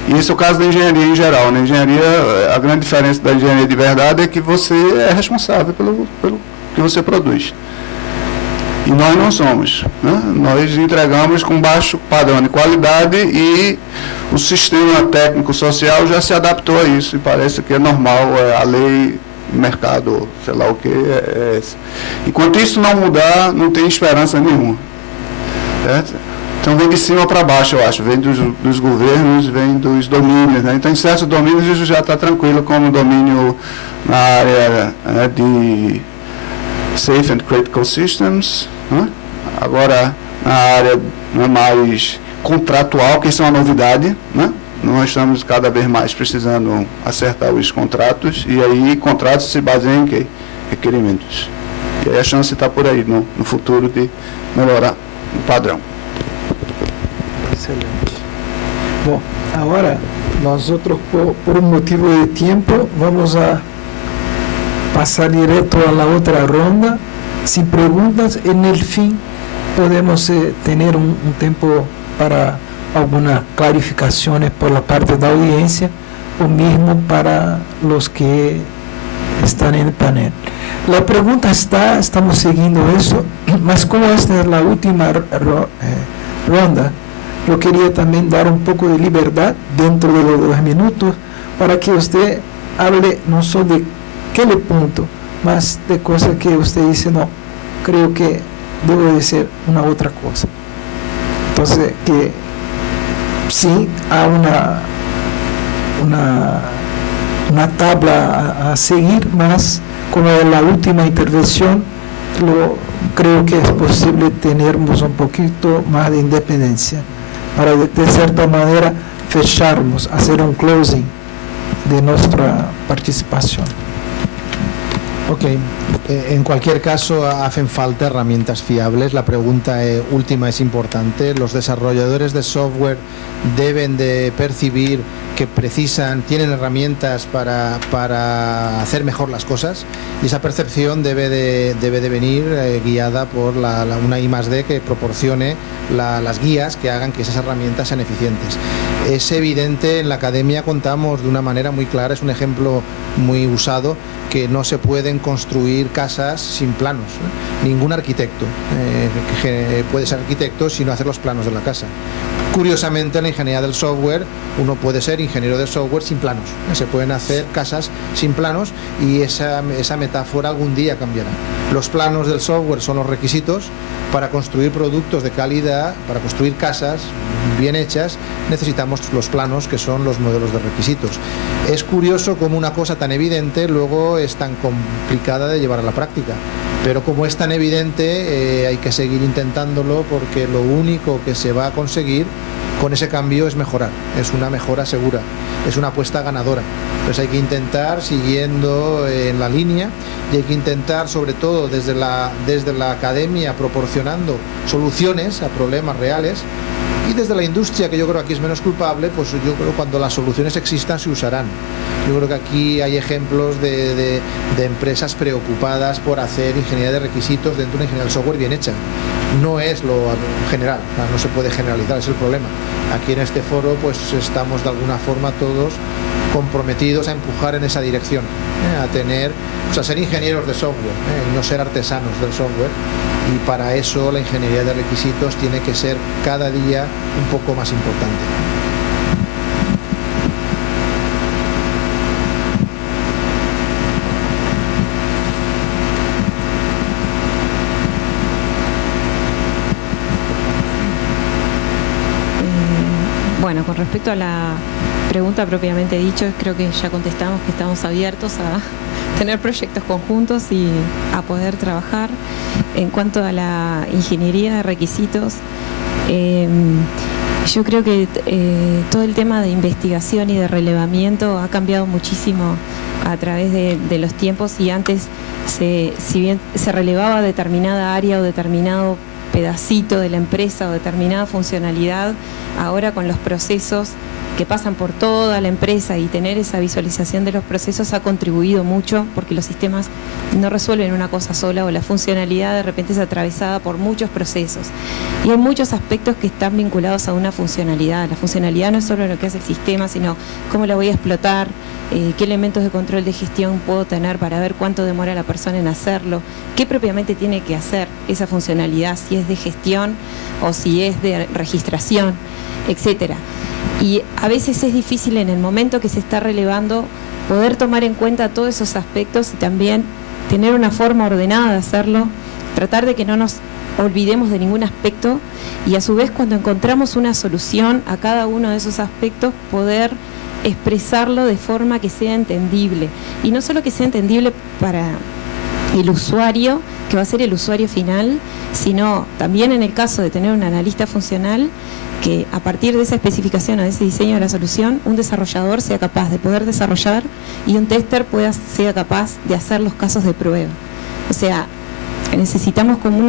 E esse é o caso da engenharia em geral. Na engenharia, a grande diferença da engenharia de verdade é que você é responsável pelo que você produz. E nós não somos, né? Nós entregamos com baixo padrão de qualidade e o sistema técnico-social já se adaptou a isso e parece que é normal, a lei, mercado, sei lá o que, é esse. Enquanto isso não mudar, não tem esperança nenhuma. Certo? Então vem de cima para baixo, eu acho, vem dos governos, vem dos domínios, né? Então em certos domínios isso já está tranquilo, como o domínio na área, né, de Safe and Critical Systems, né? Agora na área, né, mais contratual, que isso é uma novidade, né? Nós estamos cada vez mais precisando acertar os contratos, e aí contratos se baseiam em quê? Requerimentos. E aí a chance está por aí no futuro de melhorar o padrão. Excelente. Bom, agora nós outros, por um motivo de tempo, vamos a passar direto a la outra ronda, sin perguntas, e no fim podemos ter um tempo para algumas clarificações por la parte da audiência, ou mesmo para os que estão no painel. A pergunta estamos seguindo isso, mas como esta é a última ronda, eu queria também dar um pouco de liberdade dentro de los 2 minutos para que você hable não só de aquele ponto, mas de coisas que você disse, não, creio que deve ser uma outra coisa. Então, que sim, há uma tabla a seguir, mas como é a última intervenção, creio que é possível termos um pouquinho mais de independência, para de certa maneira fecharmos, fazer um closing de nossa participação. Ok, en cualquier caso hacen falta herramientas fiables. La pregunta última es importante. Los desarrolladores de software deben de percibir que tienen herramientas para hacer mejor las cosas, y esa percepción debe de venir guiada por una I+D que proporcione las guías que hagan que esas herramientas sean eficientes. Es evidente, en la academia contamos de una manera muy clara, es un ejemplo muy usado, que no se pueden construir casas sin planos, ¿no? Ningún arquitecto puede ser arquitecto sin hacer los planos de la casa. Curiosamente, en la ingeniería del software, uno puede ser ingeniero de software sin planos. Se pueden hacer casas sin planos, y esa metáfora algún día cambiará. Los planos del software son los requisitos. Para construir productos de calidad, para construir casas bien hechas, necesitamos los planos, que son los modelos de requisitos. Es curioso cómo una cosa tan evidente luego es tan complicada de llevar a la práctica, pero como es tan evidente, hay que seguir intentándolo, porque lo único que se va a conseguir con ese cambio es mejorar, es una mejora segura, es una apuesta ganadora. Entonces hay que intentar siguiendo en la línea, y hay que intentar, sobre todo desde la academia, proporcionando soluciones a problemas reales, y desde la industria, que yo creo que aquí es menos culpable, pues yo creo que cuando las soluciones existan se usarán. Yo creo que aquí hay ejemplos de empresas preocupadas por hacer ingeniería de requisitos dentro de una ingeniería del software bien hecha. No es lo general, no se puede generalizar, es el problema. Aquí en este foro pues estamos de alguna forma todos comprometidos a empujar en esa dirección, a ser ingenieros de software, y no ser artesanos del software. Y para eso la ingeniería de requisitos tiene que ser cada día un poco más importante. Bueno, con respecto a la pregunta propiamente dicho, creo que ya contestamos que estamos abiertos a tener proyectos conjuntos y a poder trabajar. En cuanto a la ingeniería de requisitos, yo creo que todo el tema de investigación y de relevamiento ha cambiado muchísimo a través de los tiempos, y antes si bien se relevaba determinada área o determinado pedacito de la empresa o determinada funcionalidad, ahora con los procesos que pasan por toda la empresa y tener esa visualización de los procesos ha contribuido mucho, porque los sistemas no resuelven una cosa sola, o la funcionalidad de repente es atravesada por muchos procesos. Y hay muchos aspectos que están vinculados a una funcionalidad. La funcionalidad no es solo lo que hace el sistema, sino cómo la voy a explotar, qué elementos de control de gestión puedo tener para ver cuánto demora la persona en hacerlo, qué propiamente tiene que hacer esa funcionalidad, si es de gestión o si es de registración, etcétera. Y a veces es difícil en el momento que se está relevando poder tomar en cuenta todos esos aspectos y también tener una forma ordenada de hacerlo, tratar de que no nos olvidemos de ningún aspecto, y a su vez cuando encontramos una solución a cada uno de esos aspectos poder expresarlo de forma que sea entendible, y no solo que sea entendible para el usuario, que va a ser el usuario final, sino también en el caso de tener un analista funcional, que a partir de esa especificación o de ese diseño de la solución, un desarrollador sea capaz de poder desarrollar y un tester sea capaz de hacer los casos de prueba. O sea, necesitamos como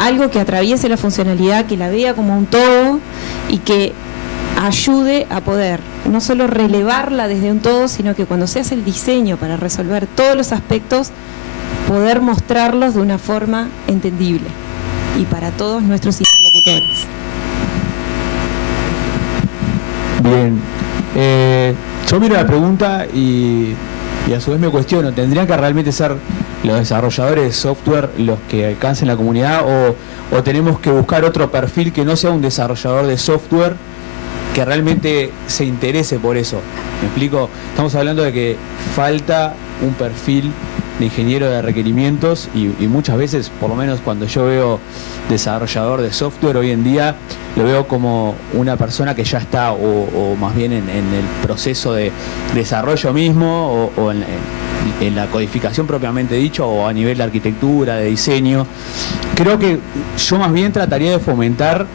algo que atraviese la funcionalidad, que la vea como un todo y que ayude a poder no solo relevarla desde un todo, sino que cuando se hace el diseño para resolver todos los aspectos, poder mostrarlos de una forma entendible y para todos nuestros interlocutores. Bien, yo miro la pregunta y a su vez me cuestiono, ¿tendrían que realmente ser los desarrolladores de software los que alcancen la comunidad o tenemos que buscar otro perfil que no sea un desarrollador de software que realmente se interese por eso? ¿Me explico? Estamos hablando de que falta un perfil de ingeniero de requerimientos y muchas veces, por lo menos cuando yo veo desarrollador de software hoy en día, lo veo como una persona que ya está o más bien en el proceso de desarrollo mismo o en la codificación propiamente dicho, o a nivel de arquitectura, de diseño. Creo que yo más bien trataría de fomentar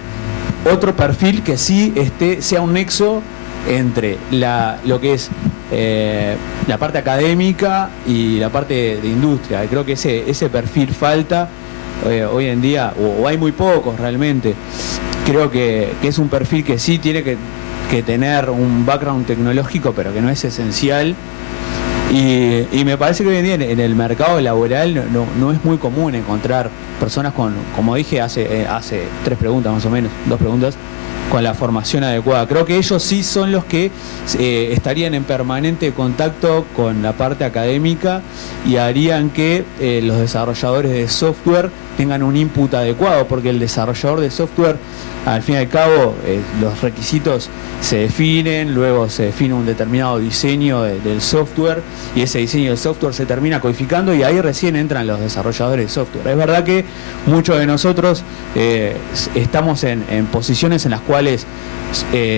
otro perfil que sí sea un nexo entre lo que es la parte académica y la parte de industria. Creo que ese perfil falta hoy en día, o hay muy pocos realmente. Creo que es un perfil que sí tiene que tener un background tecnológico, pero que no es esencial. Y me parece que hoy en día en el mercado laboral no es muy común encontrar personas como dije hace 3 preguntas más o menos, 2 preguntas, con la formación adecuada. Creo que ellos sí son los que estarían en permanente contacto con la parte académica y harían que los desarrolladores de software tengan un input adecuado, porque el desarrollador de software, al fin y al cabo, los requisitos se definen, luego se define un determinado diseño del software y ese diseño del software se termina codificando y ahí recién entran los desarrolladores de software. Es verdad que muchos de nosotros estamos en posiciones en las cuales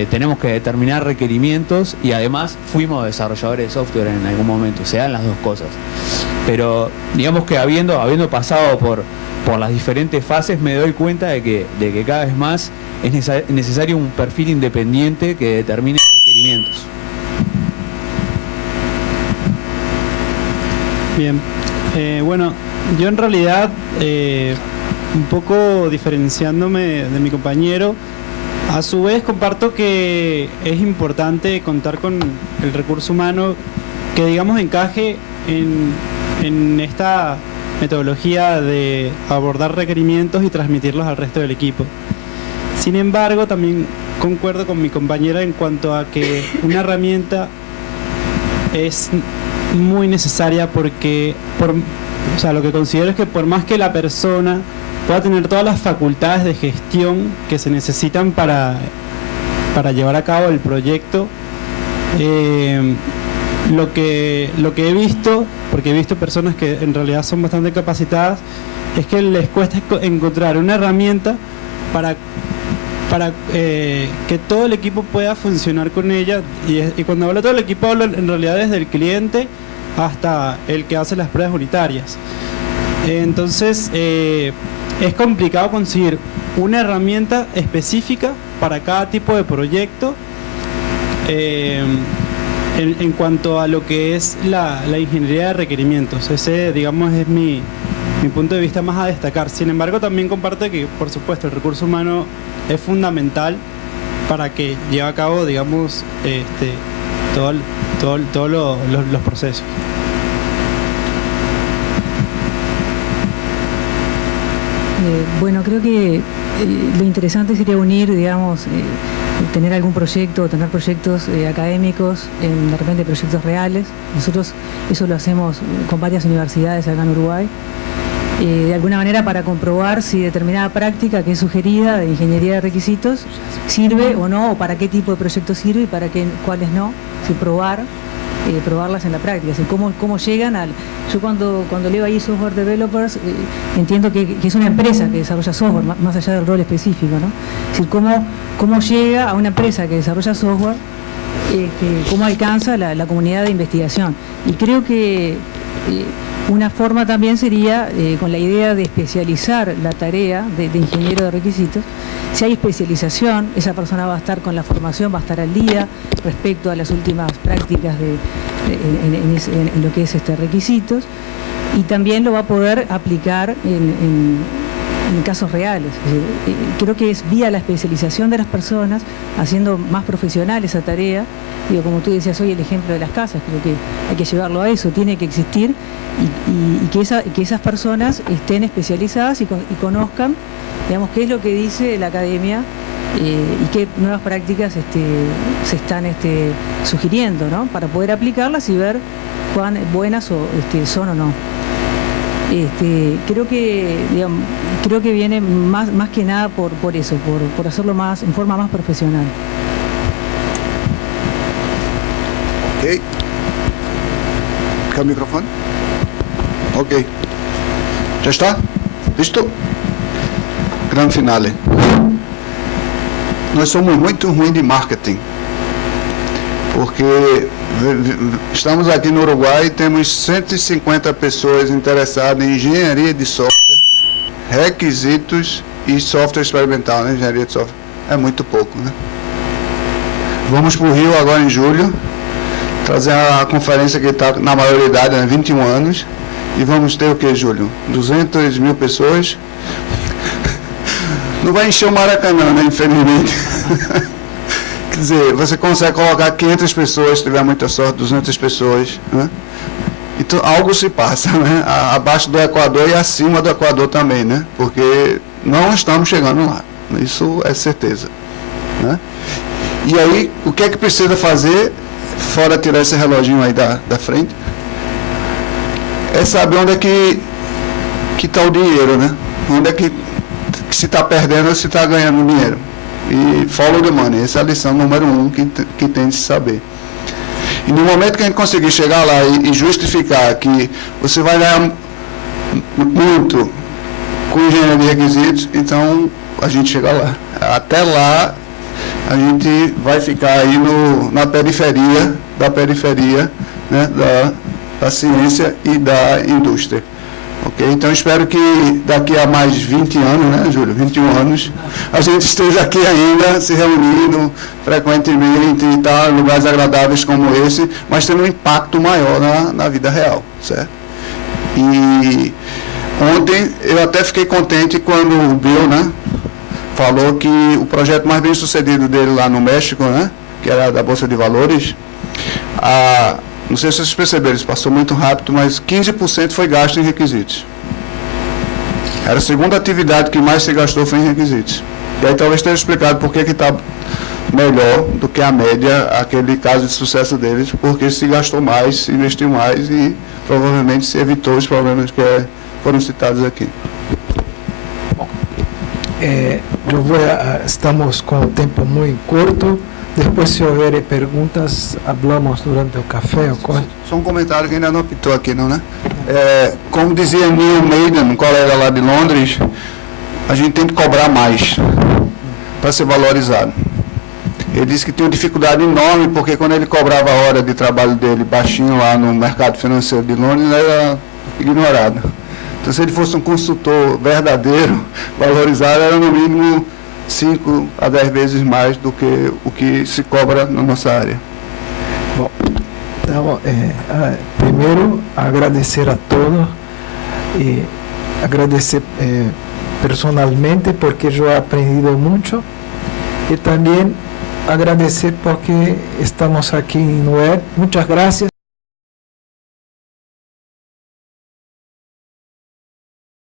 tenemos que determinar requerimientos y además fuimos desarrolladores de software en algún momento, se dan las dos cosas. Pero digamos que habiendo pasado por las diferentes fases, me doy cuenta de que cada vez más es necesario un perfil independiente que determine requerimientos. Bien, bueno, yo en realidad, un poco diferenciándome de mi compañero, a su vez comparto que es importante contar con el recurso humano que, digamos, encaje en esta metodología de abordar requerimientos y transmitirlos al resto del equipo. Sin embargo, también concuerdo con mi compañera en cuanto a que una herramienta es muy necesaria porque, lo que considero es que por más que la persona pueda tener todas las facultades de gestión que se necesitan para llevar a cabo el proyecto, lo que he visto, porque he visto personas que en realidad son bastante capacitadas, es que les cuesta encontrar una herramienta para que todo el equipo pueda funcionar con ella, y cuando hablo de todo el equipo hablo en realidad desde el cliente hasta el que hace las pruebas unitarias. Entonces es complicado conseguir una herramienta específica para cada tipo de proyecto, en cuanto a lo que es la ingeniería de requerimientos. Ese, digamos, es mi punto de vista más a destacar. Sin embargo, también comparto que, por supuesto, el recurso humano es fundamental para que lleve a cabo, digamos, todos los procesos. Bueno, creo que lo interesante sería unir, digamos, tener algún proyecto, tener proyectos académicos, de repente proyectos reales. Nosotros eso lo hacemos con varias universidades acá en Uruguay, de alguna manera para comprobar si determinada práctica que es sugerida de ingeniería de requisitos sirve o no, o para qué tipo de proyectos sirve y para cuáles no, si probarlas en la práctica, así cómo llegan al... Yo cuando leo ahí software developers, entiendo que es una empresa que desarrolla software, más allá del rol específico, ¿no? Es decir, cómo llega a una empresa que desarrolla software, cómo alcanza la comunidad de investigación. Y creo que una forma también sería, con la idea de especializar la tarea de ingeniero de requisitos. Si hay especialización, esa persona va a estar con la formación, va a estar al día respecto a las últimas prácticas en lo que es requisitos, y también lo va a poder aplicar en casos reales. Creo que es vía la especialización de las personas, haciendo más profesional esa tarea. Digo, como tú decías hoy, el ejemplo de las casas, creo que hay que llevarlo a eso, tiene que existir, y que esas personas estén especializadas y conozcan, digamos, qué es lo que dice la academia y qué nuevas prácticas se están sugiriendo, ¿no? Para poder aplicarlas y ver cuán buenas son o no. Creo que viene más que nada por eso, por hacerlo en forma más profesional. Ok. Quer o microfone? Ok. Já está? Listo? Grande finale. Nós somos muito ruins de marketing, porque estamos aqui no Uruguai e temos 150 pessoas interessadas em engenharia de software, requisitos e software experimental, né? Engenharia de software. É muito pouco, né? Vamos para o Rio agora em julho, trazer a conferência que está na maioridade, né? 21 anos, e vamos ter o que, Júlio? 200 mil pessoas. Não vai encher o Maracanã, né? Infelizmente. Quer dizer, você consegue colocar 500 pessoas, se tiver muita sorte, 200 pessoas, né? Então, algo se passa, né? Abaixo do Equador e acima do Equador também, né? Porque não estamos chegando lá. Isso é certeza, né? E aí, o que é que precisa fazer, fora tirar esse reloginho aí da frente, é saber onde é que está o dinheiro, né? Onde é que se está perdendo ou se está ganhando dinheiro. E follow the money, essa é a lição número 1 que tem de se saber. E no momento que a gente conseguir chegar lá e justificar que você vai ganhar muito com engenharia de requisitos, então a gente chega lá. Até lá, a gente vai ficar aí na periferia, né, da ciência e da indústria. Ok? Então, espero que daqui a mais 20 anos, né, Júlio? 21 anos, a gente esteja aqui ainda se reunindo frequentemente e em lugares agradáveis como esse, mas tendo um impacto maior na vida real, certo? E ontem eu até fiquei contente quando o Bill, né, falou que o projeto mais bem sucedido dele lá no México, né, que era da Bolsa de Valores, não sei se vocês perceberam, isso passou muito rápido, mas 15% foi gasto em requisitos. Era a segunda atividade que mais se gastou foi em requisitos. E aí talvez tenha explicado por que está melhor do que a média, aquele caso de sucesso deles, porque se gastou mais, se investiu mais e provavelmente se evitou os problemas que foram citados aqui. Bom, estamos com o tempo muito curto. Depois, se houver perguntas, falamos durante o café. Só um comentário que ainda não apitou aqui, não, né? Como dizia Neil Maiden, um colega lá de Londres, a gente tem que cobrar mais para ser valorizado. Ele disse que tem uma dificuldade enorme, porque quando ele cobrava a hora de trabalho dele baixinho lá no mercado financeiro de Londres, era ignorado. Então, se ele fosse um consultor verdadeiro, valorizado, era no mínimo 5 a 10 vezes mais do que o que se cobra na nossa área. Bom, Então, primeiro, agradecer a todos e agradecer personalmente porque eu he aprendido muito e também agradecer porque estamos aqui no web. Muchas gracias.